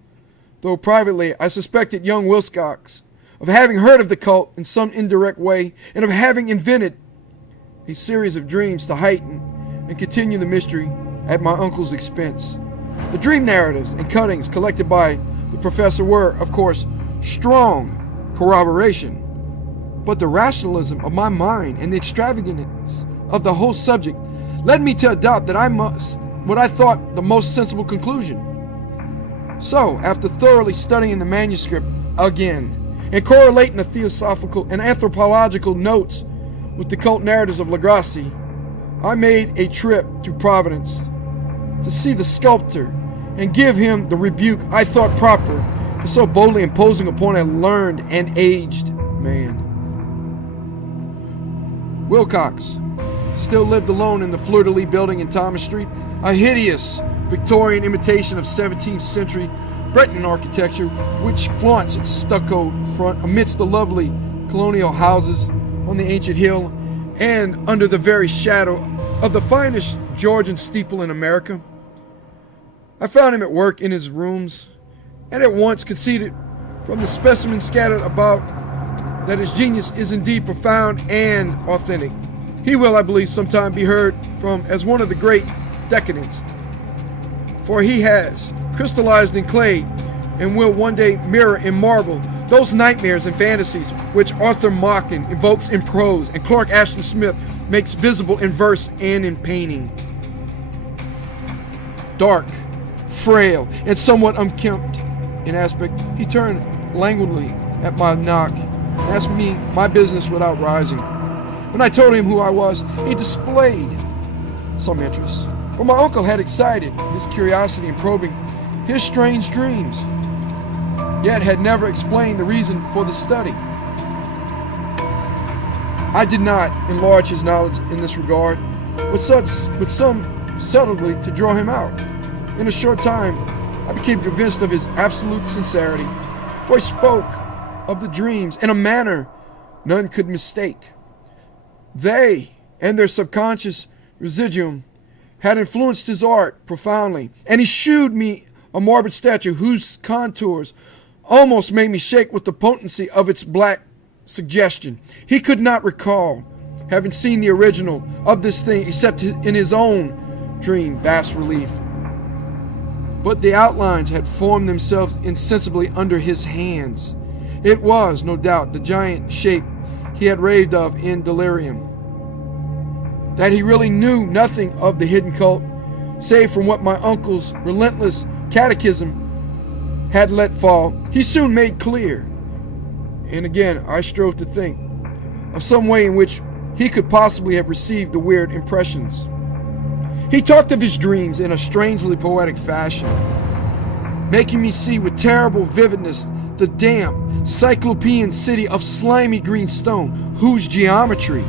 though privately I suspected young Wilcox of having heard of the cult in some indirect way, and of having invented a series of dreams to heighten and continue the mystery at my uncle's expense. The dream narratives and cuttings collected by the professor were, of course, strong corroboration, but the rationalism of my mind and the extravagance of the whole subject led me to adopt what I thought the most sensible conclusion. So, after thoroughly studying the manuscript again, and correlating the theosophical and anthropological notes with the cult narratives of Legrassi, I made a trip to Providence to see the sculptor and give him the rebuke I thought proper for so boldly imposing upon a learned and aged man. Wilcox still lived alone in the fleur-de-lis building in Thomas Street, a hideous Victorian imitation of 17th century Breton architecture which flaunts its stuccoed front amidst the lovely colonial houses on the ancient hill and under the very shadow of the finest Georgian steeple in America. I found him at work in his rooms, and at once conceded from the specimens scattered about that his genius is indeed profound and authentic. He will, I believe, sometime be heard from as one of the great decadents, for he has crystallized in clay and will one day mirror in marble those nightmares and fantasies which Arthur Machen evokes in prose and Clark Ashton Smith makes visible in verse and in painting. Dark, frail, and somewhat unkempt in aspect, he turned languidly at my knock and asked me my business without rising. When I told him who I was, he displayed some interest, for my uncle had excited his curiosity in probing his strange dreams, yet had never explained the reason for the study. I did not enlarge his knowledge in this regard, but with some subtlety to draw him out. In a short time, I became convinced of his absolute sincerity, for he spoke of the dreams in a manner none could mistake. They and their subconscious residuum had influenced his art profoundly, and he shewed me a morbid statue whose contours almost made me shake with the potency of its black suggestion. He could not recall having seen the original of this thing except in his own dream bas relief. But the outlines had formed themselves insensibly under his hands. It was, no doubt, the giant shape he had raved of in delirium. That he really knew nothing of the hidden cult, save from what my uncle's relentless catechism had let fall, he soon made clear. And again, I strove to think of some way in which he could possibly have received the weird impressions. He talked of his dreams in a strangely poetic fashion, making me see with terrible vividness the damp, cyclopean city of slimy green stone, whose geometry,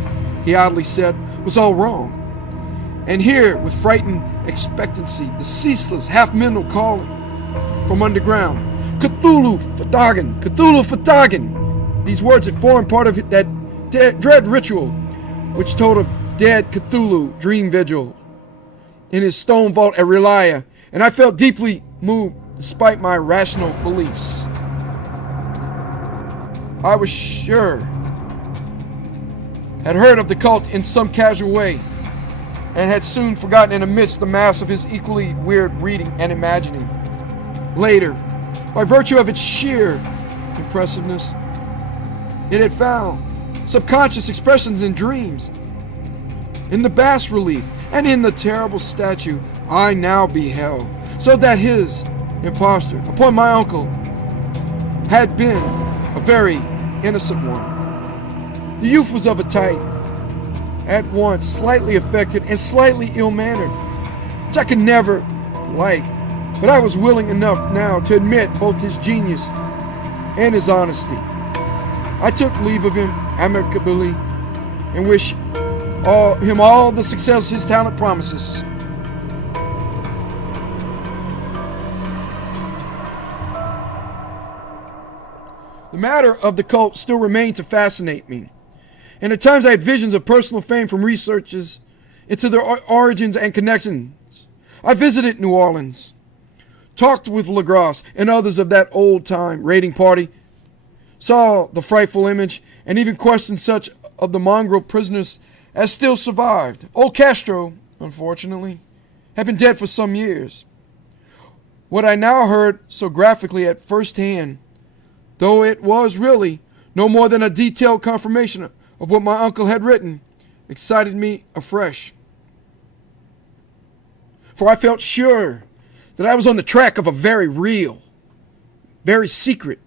he oddly said, was all wrong. And here, with frightened expectancy, the ceaseless, half-mental calling from underground, Cthulhu Fatagan, Cthulhu Fatagan. These words had formed part of that dread ritual which told of dead Cthulhu dream vigil in his stone vault at Relia, and I felt deeply moved despite my rational beliefs. I was sure had heard of the cult in some casual way, and had soon forgotten in amidst the mass of his equally weird reading and imagining. Later, by virtue of its sheer impressiveness, it had found subconscious expressions in dreams, in the bas relief, and in the terrible statue I now beheld, so that his imposture upon my uncle had been a very innocent one. The youth was of a type, at once slightly affected and slightly ill-mannered, which I could never like, but I was willing enough now to admit both his genius and his honesty. I took leave of him amicably and wished him all the success his talent promises. The matter of the cult still remained to fascinate me, and at times I had visions of personal fame from researches into their origins and connections. I visited New Orleans, talked with Legras and others of that old-time raiding party, saw the frightful image, and even questioned such of the mongrel prisoners as still survived. Old Castro, unfortunately, had been dead for some years. What I now heard so graphically at first hand, though it was really no more than a detailed confirmation of what my uncle had written, excited me afresh. For I felt sure that I was on the track of a very real, very secret,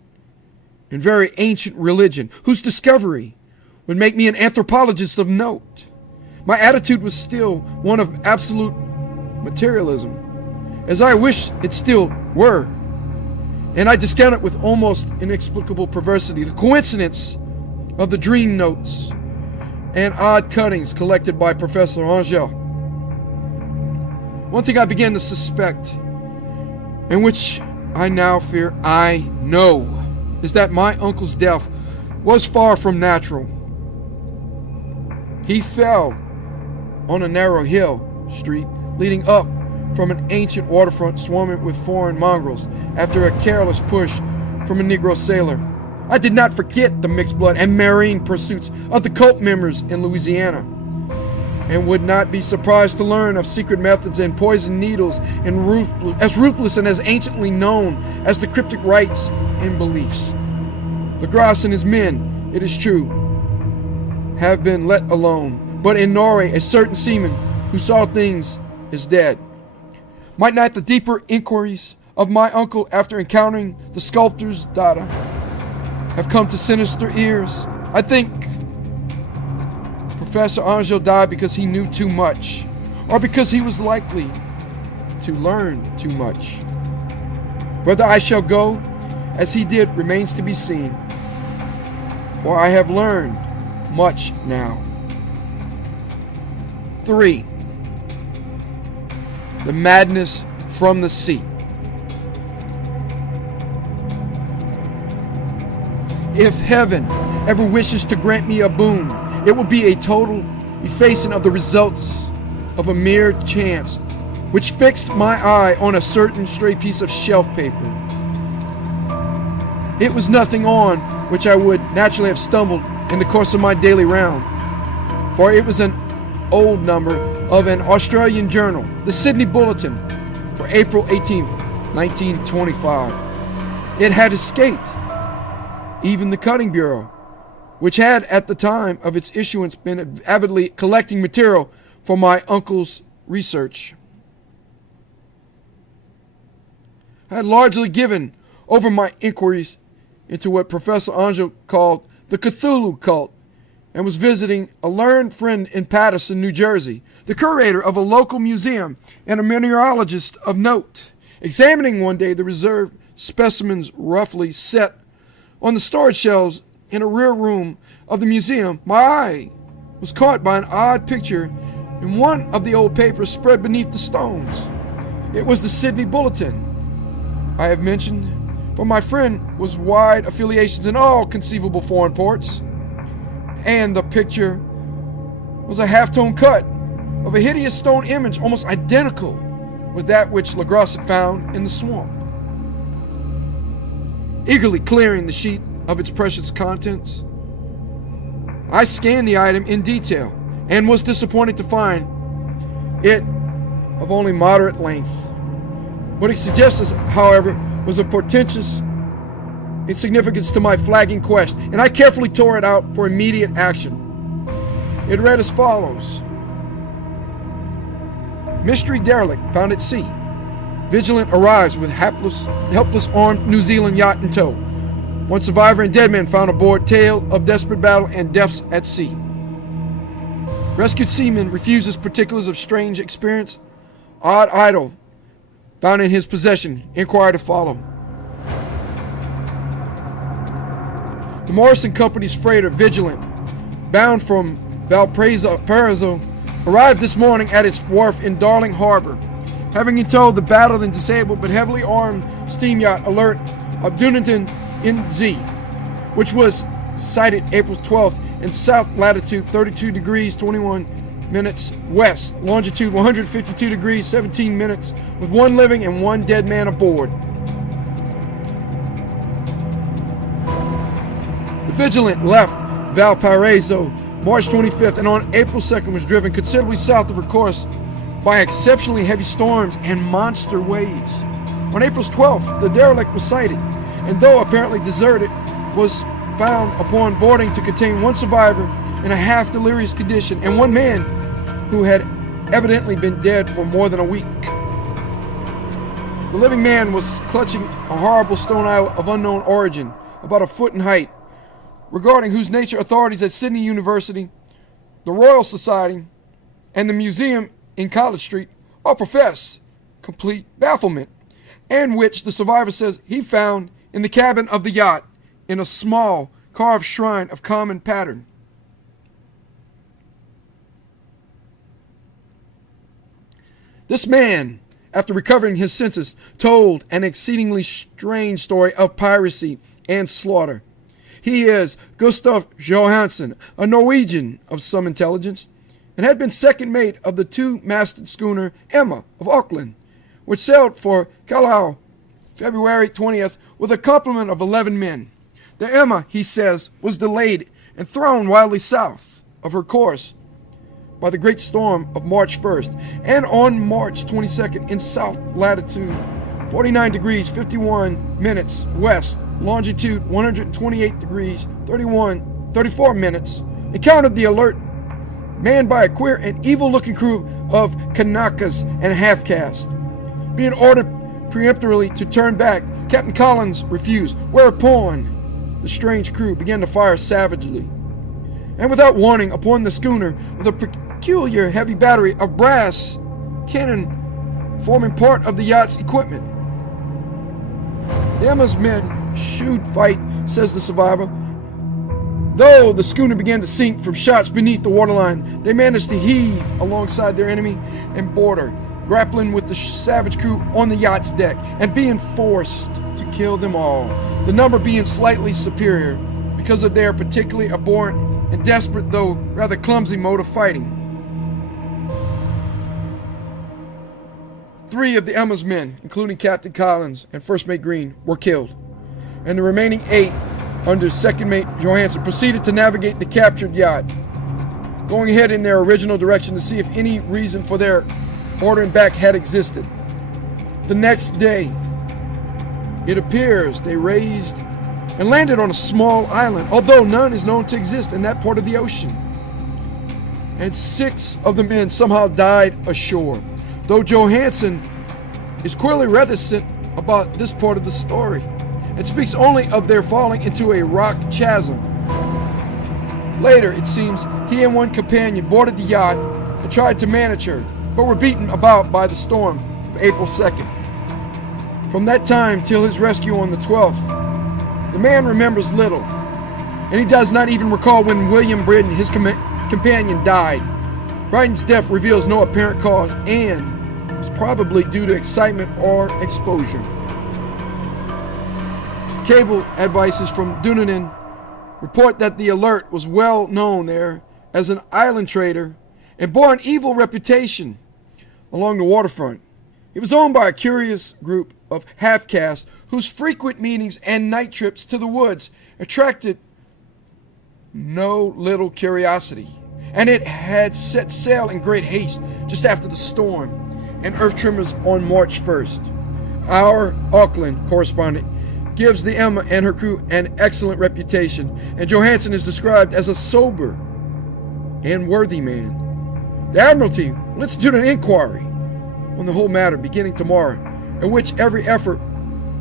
and very ancient religion, whose discovery would make me an anthropologist of note. My attitude was still one of absolute materialism, as I wish it still were, and I discounted with almost inexplicable perversity the coincidence of the dream notes and odd cuttings collected by Professor Angel. One thing I began to suspect, and which I now fear I know, is that my uncle's death was far from natural. He fell on a narrow street leading up from an ancient waterfront swarming with foreign mongrels after a careless push from a Negro sailor. I did not forget the mixed blood and marine pursuits of the cult members in Louisiana, and would not be surprised to learn of secret methods and poison needles as ruthless and as anciently known as the cryptic rites and beliefs. Legras and his men, it is true, have been let alone, but in Norway a certain seaman who saw things is dead. Might not the deeper inquiries of my uncle after encountering the sculptor's data have come to sinister ears? I think Professor Angel died because he knew too much, or because he was likely to learn too much. Whether I shall go as he did remains to be seen, for I have learned much now. 3. The madness from the sea. If heaven ever wishes to grant me a boon, it will be a total effacing of the results of a mere chance, which fixed my eye on a certain stray piece of shelf paper. It was nothing on which I would naturally have stumbled in the course of my daily round, for it was an old number of an Australian journal, the Sydney Bulletin, for April 18th, 1925. It had escaped even the Cutting Bureau, which had at the time of its issuance been avidly collecting material for my uncle's research. I had largely given over my inquiries into what Professor Angel called the Cthulhu cult, and was visiting a learned friend in Paterson, New Jersey, the curator of a local museum and a mineralogist of note. Examining one day the reserved specimens roughly set on the storage shelves in a rear room of the museum, my eye was caught by an odd picture in one of the old papers spread beneath the stones. It was the Sydney Bulletin I have mentioned, for my friend was wide affiliations in all conceivable foreign ports, and the picture was a half-tone cut of a hideous stone image almost identical with that which Legros had found in the swamp. Eagerly clearing the sheet of its precious contents, I scanned the item in detail and was disappointed to find it of only moderate length. What it suggested, however, was of portentous insignificance to my flagging quest, and I carefully tore it out for immediate action. It read as follows: Mystery derelict found at sea. Vigilant arrives with helpless armed New Zealand yacht in tow. One survivor and dead man found aboard. Tale of desperate battle and deaths at sea. Rescued seaman refuses particulars of strange experience. Odd idol found in his possession. Inquiry to follow. The Morrison Company's freighter Vigilant, bound from Valparaiso, arrived this morning at its wharf in Darling Harbor, having in tow the battered and disabled but heavily armed steam yacht Alert of Dunedin in Z, which was sighted April 12th in south latitude 32 degrees 21 minutes west, longitude 152 degrees 17 minutes, with one living and one dead man aboard. The Vigilant left Valparaiso March 25th and on April 2nd was driven considerably south of her course by exceptionally heavy storms and monster waves. On April 12th, the derelict was sighted, and though apparently deserted, was found upon boarding to contain one survivor in a half-delirious condition and one man who had evidently been dead for more than a week. The living man was clutching a horrible stone idol of unknown origin, about a foot in height, regarding whose nature authorities at Sydney University, the Royal Society, and the museum in College Street all profess complete bafflement, and which the survivor says he found in the cabin of the yacht in a small carved shrine of common pattern. This man, after recovering his senses, told an exceedingly strange story of piracy and slaughter. He is Gustav Johansen, a Norwegian of some intelligence, and had been second mate of the two-masted schooner Emma of Auckland, which sailed for Callao February 20th with a complement of 11 men. The Emma, he says, was delayed and thrown wildly south of her course by the great storm of March 1st, and on March 22nd in south latitude 49 degrees 51 minutes west, longitude 128 degrees 34 minutes, encountered the Alert, manned by a queer and evil-looking crew of Kanakas and half-caste. Being ordered peremptorily to turn back, Captain Collins refused, whereupon the strange crew began to fire savagely, and without warning, upon the schooner with a peculiar heavy battery of brass cannon forming part of the yacht's equipment. The Emma's men shooed fight, says the survivor. Though the schooner began to sink from shots beneath the waterline, they managed to heave alongside their enemy and board her, grappling with the savage crew on the yacht's deck and being forced to kill them all, the number being slightly superior because of their particularly abhorrent and desperate, though rather clumsy, mode of fighting. 3 of the Emma's men, including Captain Collins and First Mate Green, were killed, and the remaining 8, under second mate Johansson, proceeded to navigate the captured yacht, going ahead in their original direction to see if any reason for their ordering back had existed. The next day, it appears they raised and landed on a small island, although none is known to exist in that part of the ocean. And 6 of the men somehow died ashore, though Johansson is clearly reticent about this part of the story and speaks only of their falling into a rock chasm. Later, it seems, he and one companion boarded the yacht and tried to manage her, but were beaten about by the storm of April 2nd. From that time till his rescue on the 12th, the man remembers little, and he does not even recall when William Britton, his companion, died. Brighton's death reveals no apparent cause and was probably due to excitement or exposure. Cable advices from Dunedin report that the Alert was well known there as an island trader and bore an evil reputation along the waterfront. It was owned by a curious group of half-castes whose frequent meetings and night trips to the woods attracted no little curiosity, and it had set sail in great haste just after the storm and earth tremors on March 1st. Our Auckland correspondent gives the Emma and her crew an excellent reputation, and Johansson is described as a sober and worthy man. The Admiralty will institute an inquiry on the whole matter beginning tomorrow, in which every effort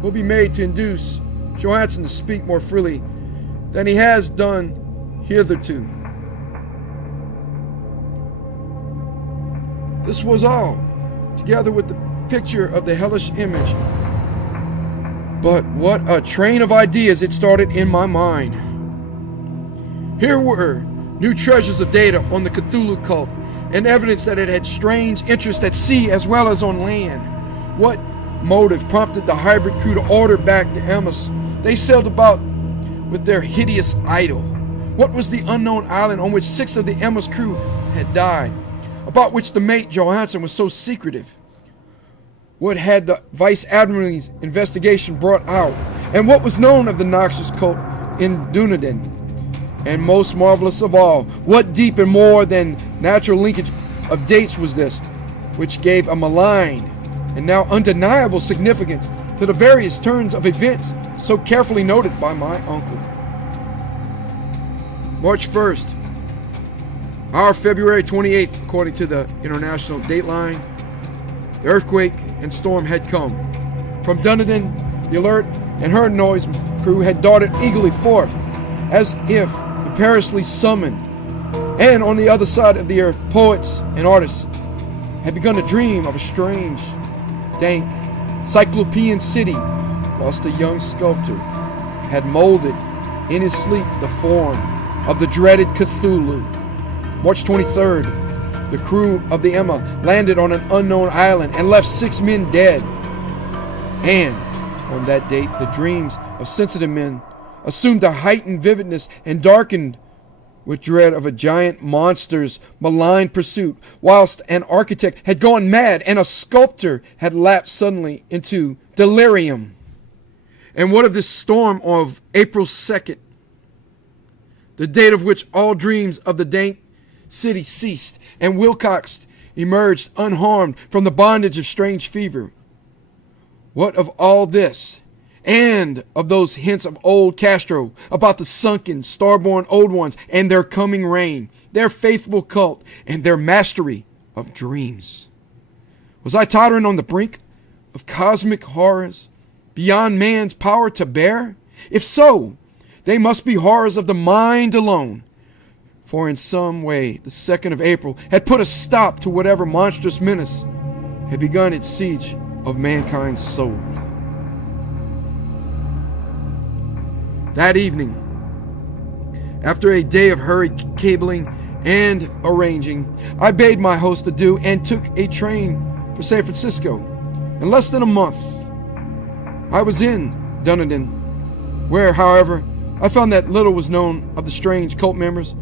will be made to induce Johansson to speak more freely than he has done hitherto. This was all, together with the picture of the hellish image. But what a train of ideas it started in my mind. Here were new treasures of data on the Cthulhu cult and evidence that it had strange interest at sea as well as on land. What motive prompted the hybrid crew to order back the Emma's they sailed about with their hideous idol? What was the unknown island on which 6 of the Emma's crew had died, about which the mate Johansson was so secretive? What had the Vice Admiral's investigation brought out, and what was known of the noxious cult in Dunedin? And most marvelous of all, what deep and more than natural linkage of dates was this, which gave a malign and now undeniable significance to the various turns of events so carefully noted by my uncle? March 1st, our February 28th, according to the international dateline, the earthquake and storm had come. From Dunedin, the Alert and her noise crew had darted eagerly forth, as if imperiously summoned, and on the other side of the earth, poets and artists had begun to dream of a strange, dank, cyclopean city, whilst a young sculptor had molded in his sleep the form of the dreaded Cthulhu. March 23rd, the crew of the Emma landed on an unknown island and left 6 men dead. And on that date, the dreams of sensitive men assumed a heightened vividness and darkened with dread of a giant monster's malign pursuit, whilst an architect had gone mad and a sculptor had lapsed suddenly into delirium. And what of this storm of April 2nd, the date of which all dreams of the dank city ceased, and Wilcox emerged unharmed from the bondage of strange fever? What of all this, and of those hints of old Castro about the sunken, starborn old ones and their coming reign, their faithful cult, and their mastery of dreams? Was I tottering on the brink of cosmic horrors beyond man's power to bear? If so, they must be horrors of the mind alone, for in some way the 2nd of April had put a stop to whatever monstrous menace had begun its siege of mankind's soul. That evening, after a day of hurried cabling and arranging, I bade my host adieu and took a train for San Francisco. In less than a month, I was in Dunedin, where, however, I found that little was known of the strange cult members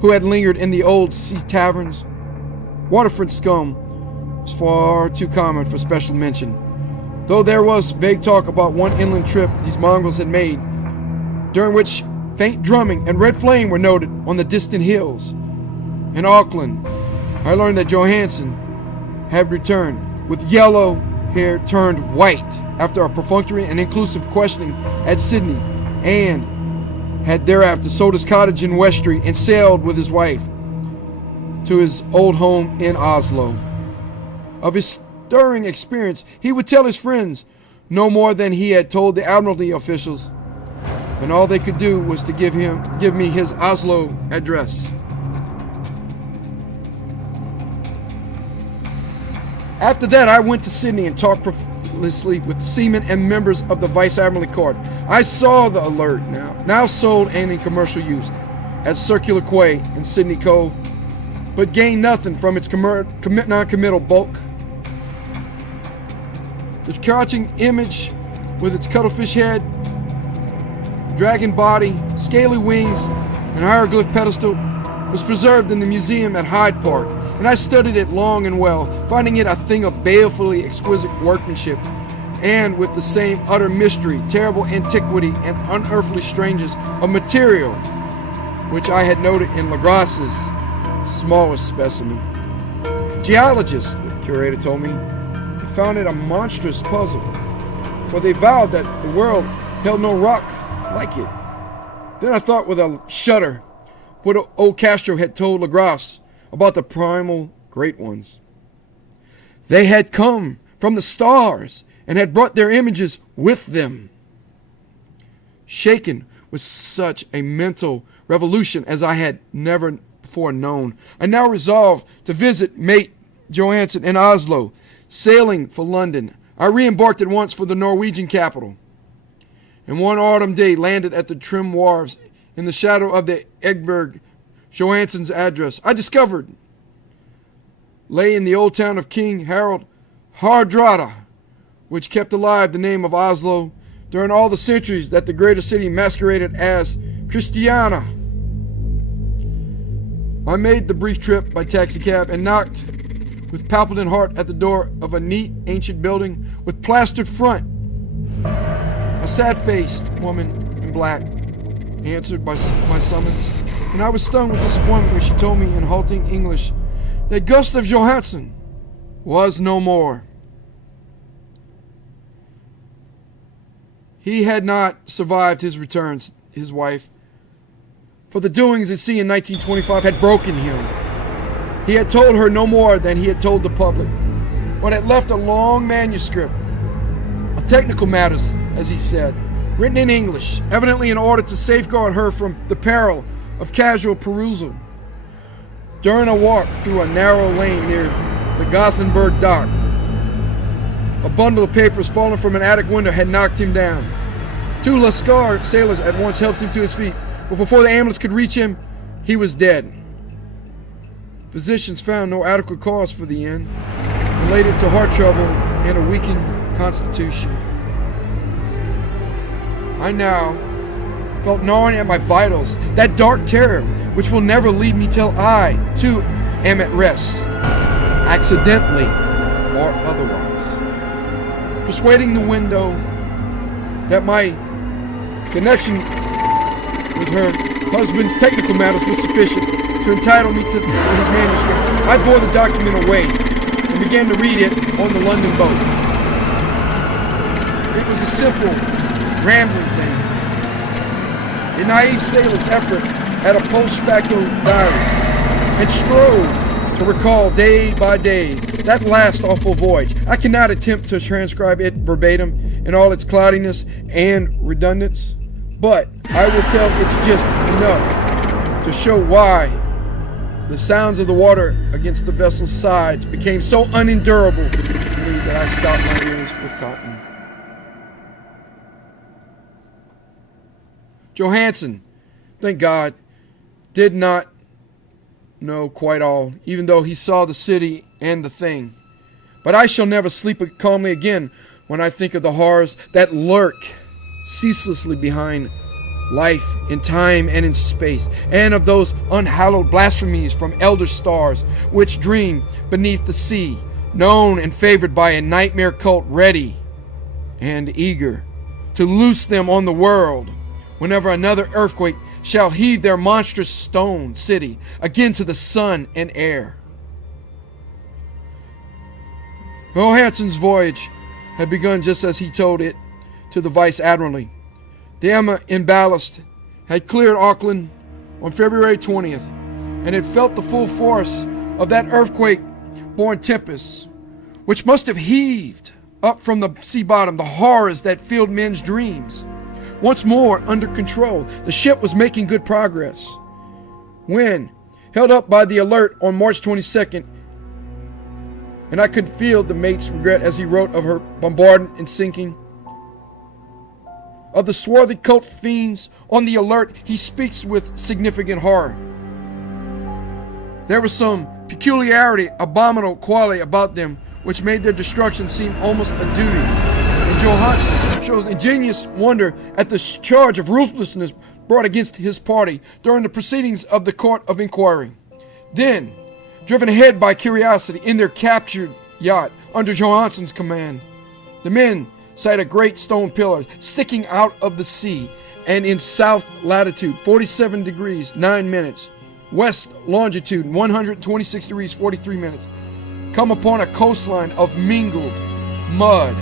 who had lingered in the old sea taverns. Waterfront scum was far too common for special mention, though there was vague talk about one inland trip these mongrels had made during which faint drumming and red flame were noted on the distant hills. In Auckland, I learned that Johansson had returned with yellow hair turned white after a perfunctory and inclusive questioning at Sydney, and had thereafter sold his cottage in West Street and sailed with his wife to his old home in Oslo. Of his stirring experience, he would tell his friends no more than he had told the Admiralty officials, and all they could do was to give me his Oslo address. After that, I went to Sydney and talked profusely with seamen and members of the Vice Admiralty Court. I saw the Alert now sold and in commercial use at Circular Quay in Sydney Cove, but gained nothing from its non-committal bulk. The crouching image with its cuttlefish head, dragon body, scaly wings, and hieroglyph pedestal was preserved in the museum at Hyde Park, and I studied it long and well, finding it a thing of balefully exquisite workmanship, and with the same utter mystery, terrible antiquity, and unearthly strangeness of material which I had noted in Lagrasse's smallest specimen. Geologists, the curator told me, found it a monstrous puzzle, for they vowed that the world held no rock like it. Then I thought with a shudder what old Castro had told Lagrasse about the primal great ones. They had come from the stars and had brought their images with them. Shaken with such a mental revolution as I had never before known, I now resolved to visit mate Johansson in Oslo. Sailing for London, I re-embarked at once for the Norwegian capital, and one autumn day landed at the trim wharves in the shadow of the Egberg. Johansson's address, I discovered, lay in the old town of King Harald Hardrada, which kept alive the name of Oslo during all the centuries that the greater city masqueraded as Christiania. I made the brief trip by taxicab and knocked with palpitant heart at the door of a neat ancient building with plastered front. A sad-faced woman in black answered my summons, and I was stung with disappointment when she told me in halting English that Gustav Johansson was no more. He had not survived his return, his wife, for the doings at sea in 1925 had broken him. He had told her no more than he had told the public, but had left a long manuscript of technical matters, as he said, written in English, evidently in order to safeguard her from the peril of casual perusal. During a walk through a narrow lane near the Gothenburg dock, a bundle of papers fallen from an attic window had knocked him down. Two Lascar sailors at once helped him to his feet, but before the ambulance could reach him, he was dead. Physicians found no adequate cause for the end, related to heart trouble and a weakened constitution. I now felt gnawing at my vitals, that dark terror which will never leave me till I, too, am at rest, accidentally or otherwise. Persuading the window that my connection with her husband's technical matters was sufficient to entitle me to his manuscript, I bore the document away and began to read it on the London boat. It was a simple, rambling thing. A naive sailor's effort at a post-facto diary, and strove to recall day by day that last awful voyage. I cannot attempt to transcribe it verbatim in all its cloudiness and redundance, but I will tell its gist enough to show why the sounds of the water against the vessel's sides became so unendurable to me that I stopped my ears with cotton. Johansson, thank God, did not know quite all, even though he saw the city and the thing. But I shall never sleep calmly again when I think of the horrors that lurk ceaselessly behind life in time and in space, and of those unhallowed blasphemies from elder stars which dream beneath the sea, known and favored by a nightmare cult ready and eager to loose them on the world whenever another earthquake shall heave their monstrous stone city again to the sun and air. Johansson's voyage had begun just as he told it to the Vice Admiralty. The Emma in ballast had cleared Auckland on February 20th, and had felt the full force of that earthquake-born tempest, which must have heaved up from the sea bottom the horrors that filled men's dreams. Once more under control, the ship was making good progress, when, held up by the Alert on March 22nd, and I could feel the mate's regret as he wrote of her bombarding and sinking. Of the swarthy cult fiends on the Alert, he speaks with significant horror. There was some peculiarity, abominable quality about them, which made their destruction seem almost a duty. And Johansson shows ingenious wonder at the charge of ruthlessness brought against his party during the proceedings of the Court of Inquiry. Then, driven ahead by curiosity in their captured yacht under Johansson's command, the men sight a great stone pillar sticking out of the sea, and in south latitude 47 degrees 9 minutes, west longitude 126 degrees 43 minutes, come upon a coastline of mingled mud,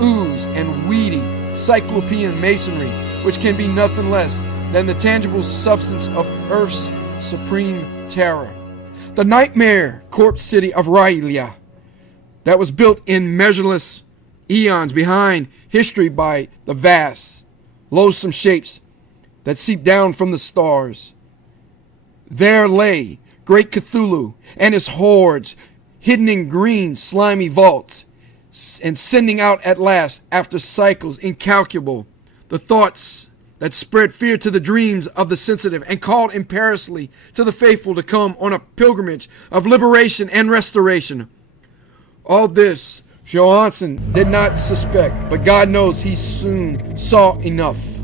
ooze, and weedy cyclopean masonry, which can be nothing less than the tangible substance of Earth's supreme terror. The nightmare corpse city of Railia, that was built in measureless eons behind history by the vast, loathsome shapes that seep down from the stars. There lay great Cthulhu and his hordes, hidden in green, slimy vaults, and sending out at last, after cycles incalculable, the thoughts that spread fear to the dreams of the sensitive and called imperiously to the faithful to come on a pilgrimage of liberation and restoration. All this Johansson did not suspect, but God knows he soon saw enough.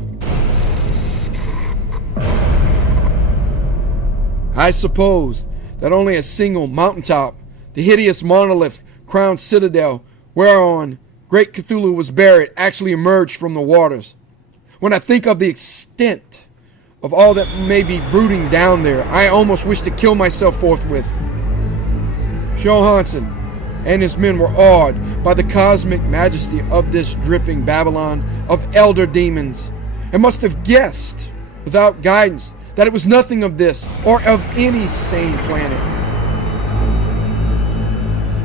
I supposed that only a single mountaintop, the hideous monolith-crowned citadel whereon great Cthulhu was buried, actually emerged from the waters. When I think of the extent of all that may be brooding down there, I almost wish to kill myself forthwith. Johansson and his men were awed by the cosmic majesty of this dripping Babylon of elder demons, and must have guessed, without guidance, that it was nothing of this or of any sane planet.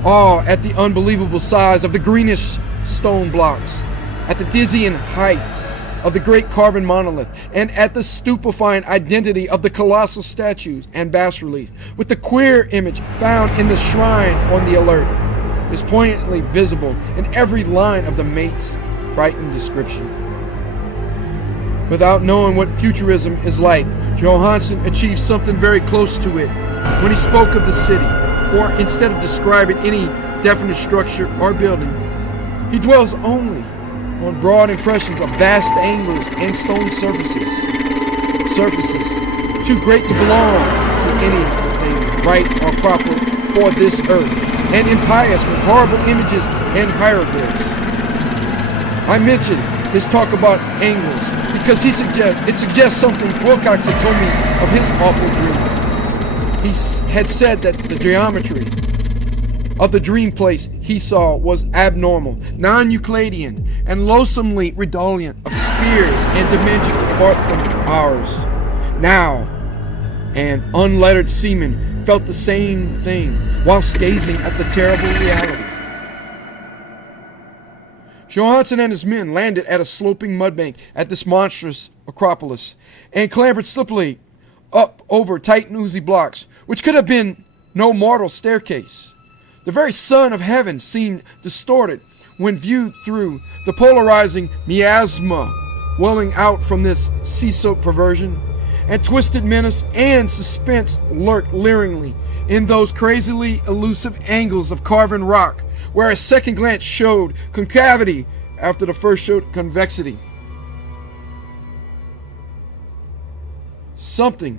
Awe at the unbelievable size of the greenish stone blocks, at the dizzying height of the great carven monolith, and at the stupefying identity of the colossal statues and bas-relief, with the queer image found in the shrine on the Alert, is poignantly visible in every line of the mate's frightened description. Without knowing what futurism is like, Johansson achieved something very close to it when he spoke of the city, for instead of describing any definite structure or building, he dwells only on broad impressions of vast angles and stone surfaces too great to belong to anything right or proper for this earth, and impious with horrible images and hieroglyphs. I mentioned his talk about angles because it suggests something Wilcox had told me of his awful dream. He had said that the geometry of the dream place he saw was abnormal, non-Euclidean, and loathsomely redolent of spheres and dimensions apart from ours. Now, an unlettered seaman felt the same thing whilst gazing at the terrible reality. Johansson and his men landed at a sloping mudbank at this monstrous acropolis, and clambered slippery up over tight and oozy blocks, which could have been no mortal staircase. The very sun of heaven seemed distorted when viewed through the polarizing miasma welling out from this sea-soaked perversion, and twisted menace and suspense lurked leeringly in those crazily elusive angles of carven rock, where a second glance showed concavity after the first showed convexity. Something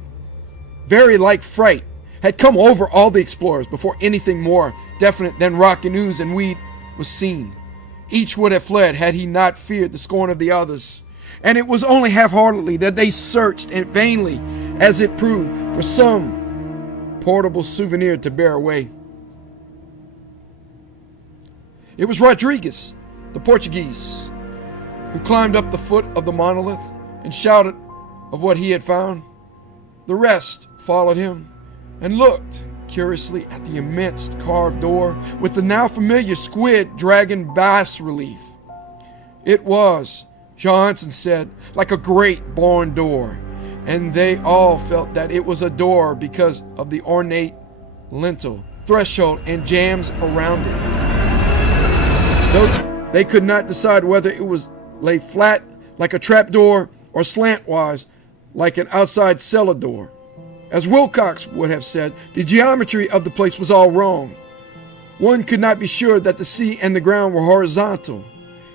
very like fright had come over all the explorers before anything more definite than rock and ooze and weed was seen. Each would have fled had he not feared the scorn of the others, And it was only half-heartedly that they searched, and vainly, as it proved, for some portable souvenir to bear away. It was Rodriguez, the Portuguese, who climbed up the foot of the monolith and shouted of what he had found. The rest followed him and looked curiously at the immense carved door with the now familiar squid dragon bas-relief. It was, Johansen said, like a great barn door, and they all felt that it was a door because of the ornate lintel, threshold, and jambs around it. Though they could not decide whether it was lay flat like a trapdoor or slantwise like an outside cellar door. As Wilcox would have said, the geometry of the place was all wrong. One could not be sure that the sea and the ground were horizontal.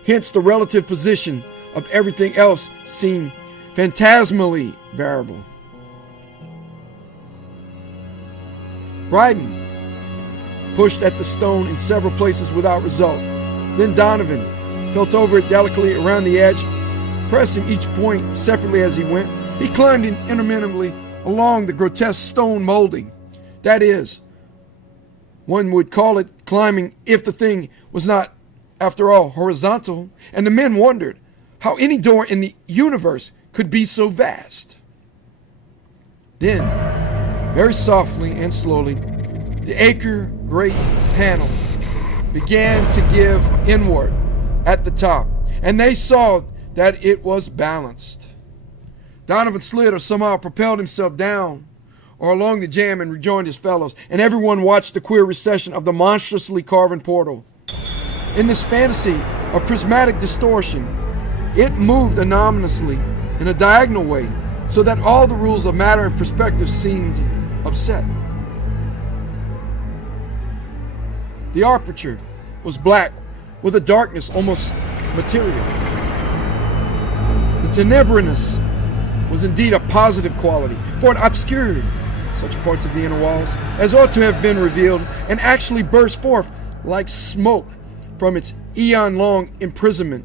Hence the relative position of everything else seemed phantasmally variable. Bryden pushed at the stone in several places without result. Then Donovan felt over it delicately around the edge, pressing each point separately as he went. He climbed interminably along the grotesque stone molding. That is, one would call it climbing if the thing was not, after all, horizontal, and the men wondered how any door in the universe could be so vast. Then, very softly and slowly, the acre great panel began to give inward at the top, and they saw that it was balanced. Donovan slid or somehow propelled himself down or along the jamb and rejoined his fellows, and everyone watched the queer recession of the monstrously carven portal. In this fantasy of prismatic distortion, it moved anomalously in a diagonal way, so that all the rules of matter and perspective seemed upset. The aperture was black, with a darkness almost material. The tenebrousness was indeed a positive quality, for it obscured such parts of the inner walls as ought to have been revealed, and actually burst forth like smoke from its eon-long imprisonment,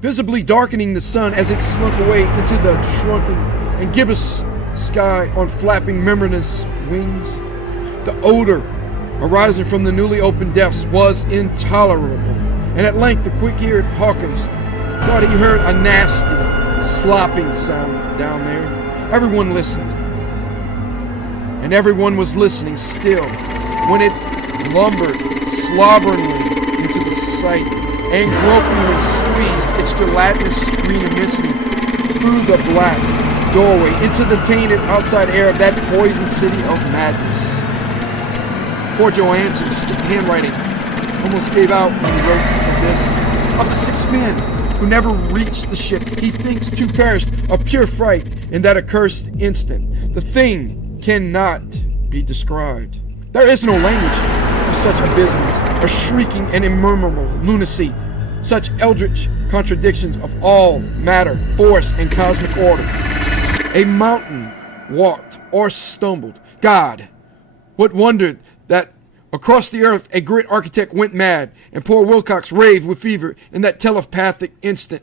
visibly darkening the sun as it slunk away into the shrunken and gibbous sky on flapping membranous wings. The odor arising from the newly opened depths was intolerable, and at length the quick-eared Hawkins thought he heard a nasty slopping sound down there. Everyone listened, and everyone was listening still when it lumbered slobberingly into the sight and gropingly squeezed its gelatinous screen immensely through the black doorway into the tainted outside air of that poisoned city of madness. Poor Johansen's handwriting almost gave out when he wrote of this. Of the 6 men who never reached the ship, he thinks 2 perished of pure fright in that accursed instant. The thing cannot be described. There is no language for such abysms, a shrieking and immeasurable lunacy, such eldritch contradictions of all matter, force, and cosmic order. A mountain walked or stumbled. God, what wonder that across the earth a great architect went mad, and poor Wilcox raved with fever in that telepathic instant.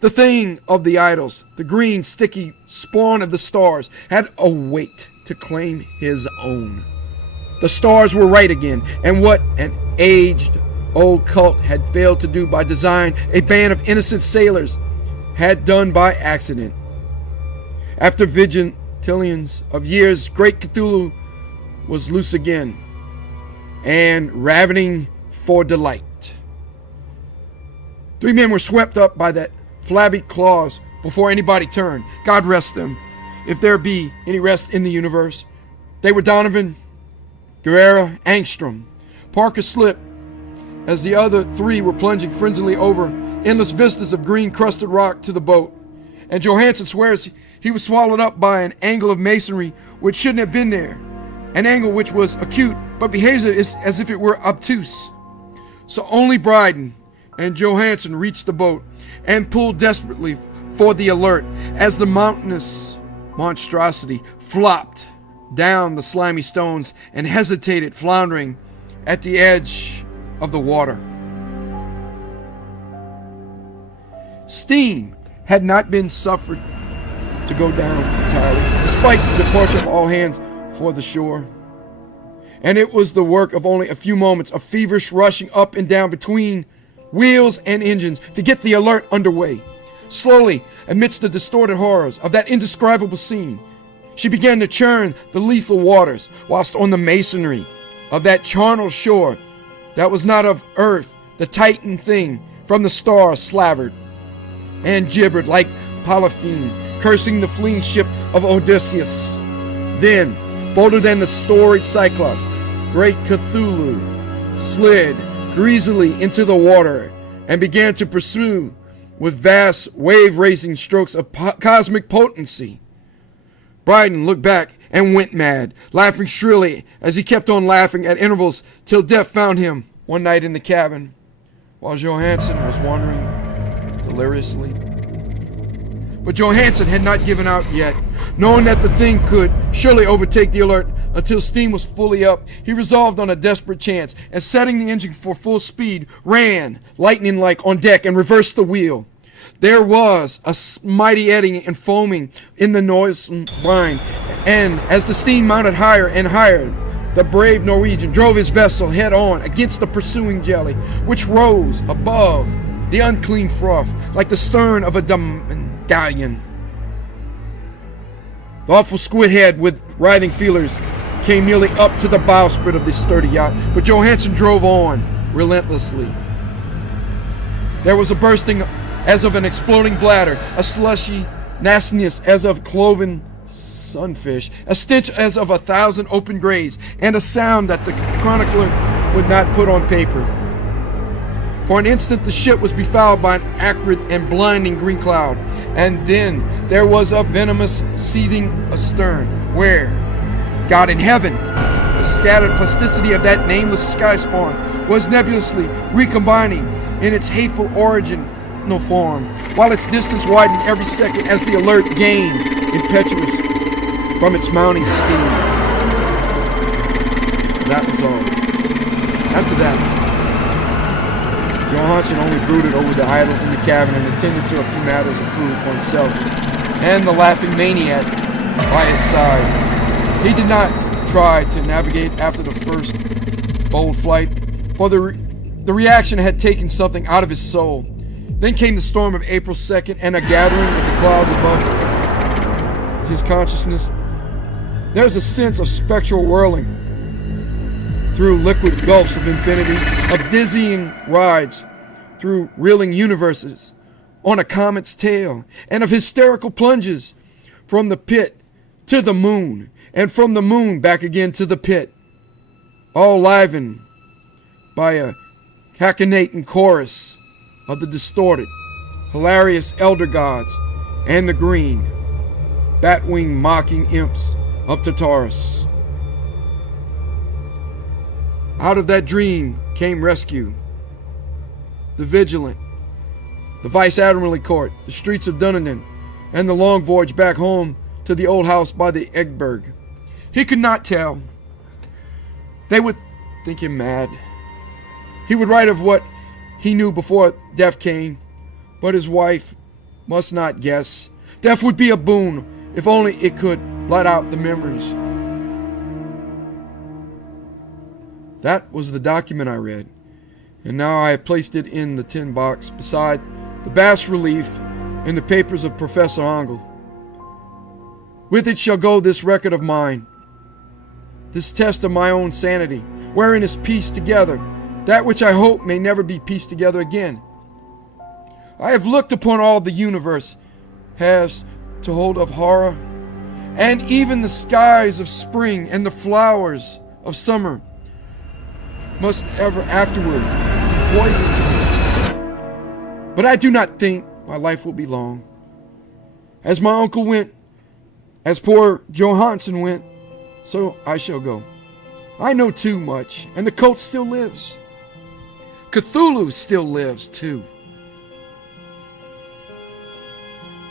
The thing of the idols, the green, sticky spawn of the stars, had a weight to claim his own. The stars were right again, and what an aged old cult had failed to do by design, a band of innocent sailors had done by accident. After vigintillions of years, great Cthulhu was loose again, and ravening for delight. 3 men were swept up by that flabby claws before anybody turned. God rest them, if there be any rest in the universe. They were Donovan, Guerrera, Angstrom. Parker slipped as the other 3 were plunging frenziedly over endless vistas of green-crusted rock to the boat. And Johansen swears he was swallowed up by an angle of masonry which shouldn't have been there, an angle which was acute but behaves as if it were obtuse. So only Bryden and Johansen reached the boat and pulled desperately for the alert as the mountainous monstrosity flopped down the slimy stones and hesitated, floundering at the edge of the water. Steam had not been suffered to go down entirely, despite the departure of all hands for the shore. And it was the work of only a few moments of feverish rushing up and down between wheels and engines to get the Alert underway. Slowly, amidst the distorted horrors of that indescribable scene, she began to churn the lethal waters, whilst on the masonry of that charnel shore that was not of earth, the Titan thing from the stars slavered and gibbered like Polypheme, cursing the fleeing ship of Odysseus. Then, bolder than the storied Cyclops, great Cthulhu slid greasily into the water and began to pursue with vast wave-racing strokes of cosmic potency. Bryden looked back and went mad, laughing shrilly as he kept on laughing at intervals till death found him one night in the cabin, while Johansen was wandering deliriously. But Johansen had not given out yet. Knowing that the thing could surely overtake the Alert until steam was fully up, he resolved on a desperate chance, and setting the engine for full speed, ran, lightning-like, on deck and reversed the wheel. There was a mighty eddying and foaming in the noisome brine, and as the steam mounted higher and higher, the brave Norwegian drove his vessel head-on against the pursuing jelly, which rose above the unclean froth like the stern of a galleon. The awful squid head with writhing feelers came nearly up to the bowsprit of this sturdy yacht, but Johansen drove on relentlessly. There was a bursting as of an exploding bladder, a slushy nastiness as of cloven sunfish, a stench as of 1,000 open graves, and a sound that the chronicler would not put on paper. For an instant the ship was befouled by an acrid and blinding green cloud, and then there was a venomous seething astern, where, God in heaven, the scattered plasticity of that nameless sky spawn was nebulously recombining in its hateful original form, while its distance widened every second as the Alert gained impetuous from its mounting steam. That was all. After that, Johansen only brooded over the idol in the cabin and attended to a few matters of food for himself and the laughing maniac by his side. He did not try to navigate after the first bold flight, for the reaction had taken something out of his soul. Then came the storm of April 2nd and a gathering of the clouds above his consciousness. There was a sense of spectral whirling through liquid gulfs of infinity, of dizzying rides through reeling universes on a comet's tail, and of hysterical plunges from the pit to the moon, and from the moon back again to the pit, all livened by a cachinnating chorus of the distorted, hilarious elder gods and the green, bat-winged mocking imps of Tartarus. Out of that dream came rescue. The Vigilant, the Vice Admiralty Court, the streets of Dunedin, and the long voyage back home to the old house by the Eggberg. He could not tell. They would think him mad. He would write of what he knew before death came, but his wife must not guess. Death would be a boon if only it could blot out the memories. That was the document I read, and now I have placed it in the tin box beside the bas-relief in the papers of Professor Angel. With it shall go this record of mine, this test of my own sanity, wherein is pieced together that which I hope may never be pieced together again. I have looked upon all the universe has to hold of horror, and even the skies of spring and the flowers of summer must ever afterward be poisoned to me. But I do not think my life will be long. As my uncle went, as poor Johansen went, so I shall go. I know too much, and the cult still lives. Cthulhu still lives too.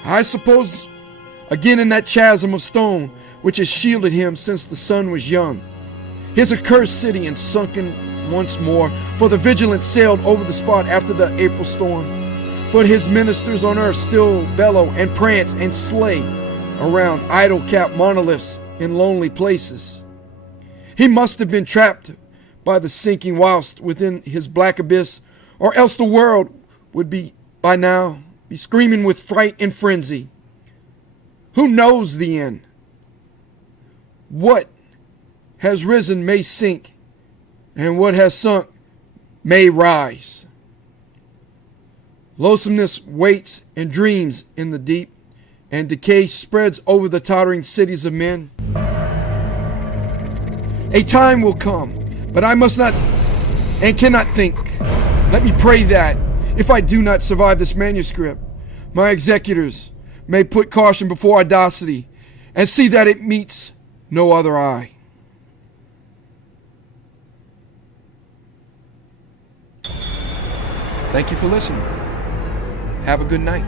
I suppose again in that chasm of stone which has shielded him since the sun was young, his accursed city and sunken once more, for the Vigilant sailed over the spot after the April storm. but his ministers on earth still bellow and prance and slay around idol-capped monoliths in lonely places. He must have been trapped by the sinking whilst within his black abyss, or else the world would by now be screaming with fright and frenzy. Who knows the end? What has risen may sink, and what has sunk may rise. Loathsomeness waits and dreams in the deep, and decay spreads over the tottering cities of men. A time will come, but I must not and cannot think. Let me pray that, if I do not survive this manuscript, my executors may put caution before audacity and see that it meets no other eye. Thank you for listening. Have a good night.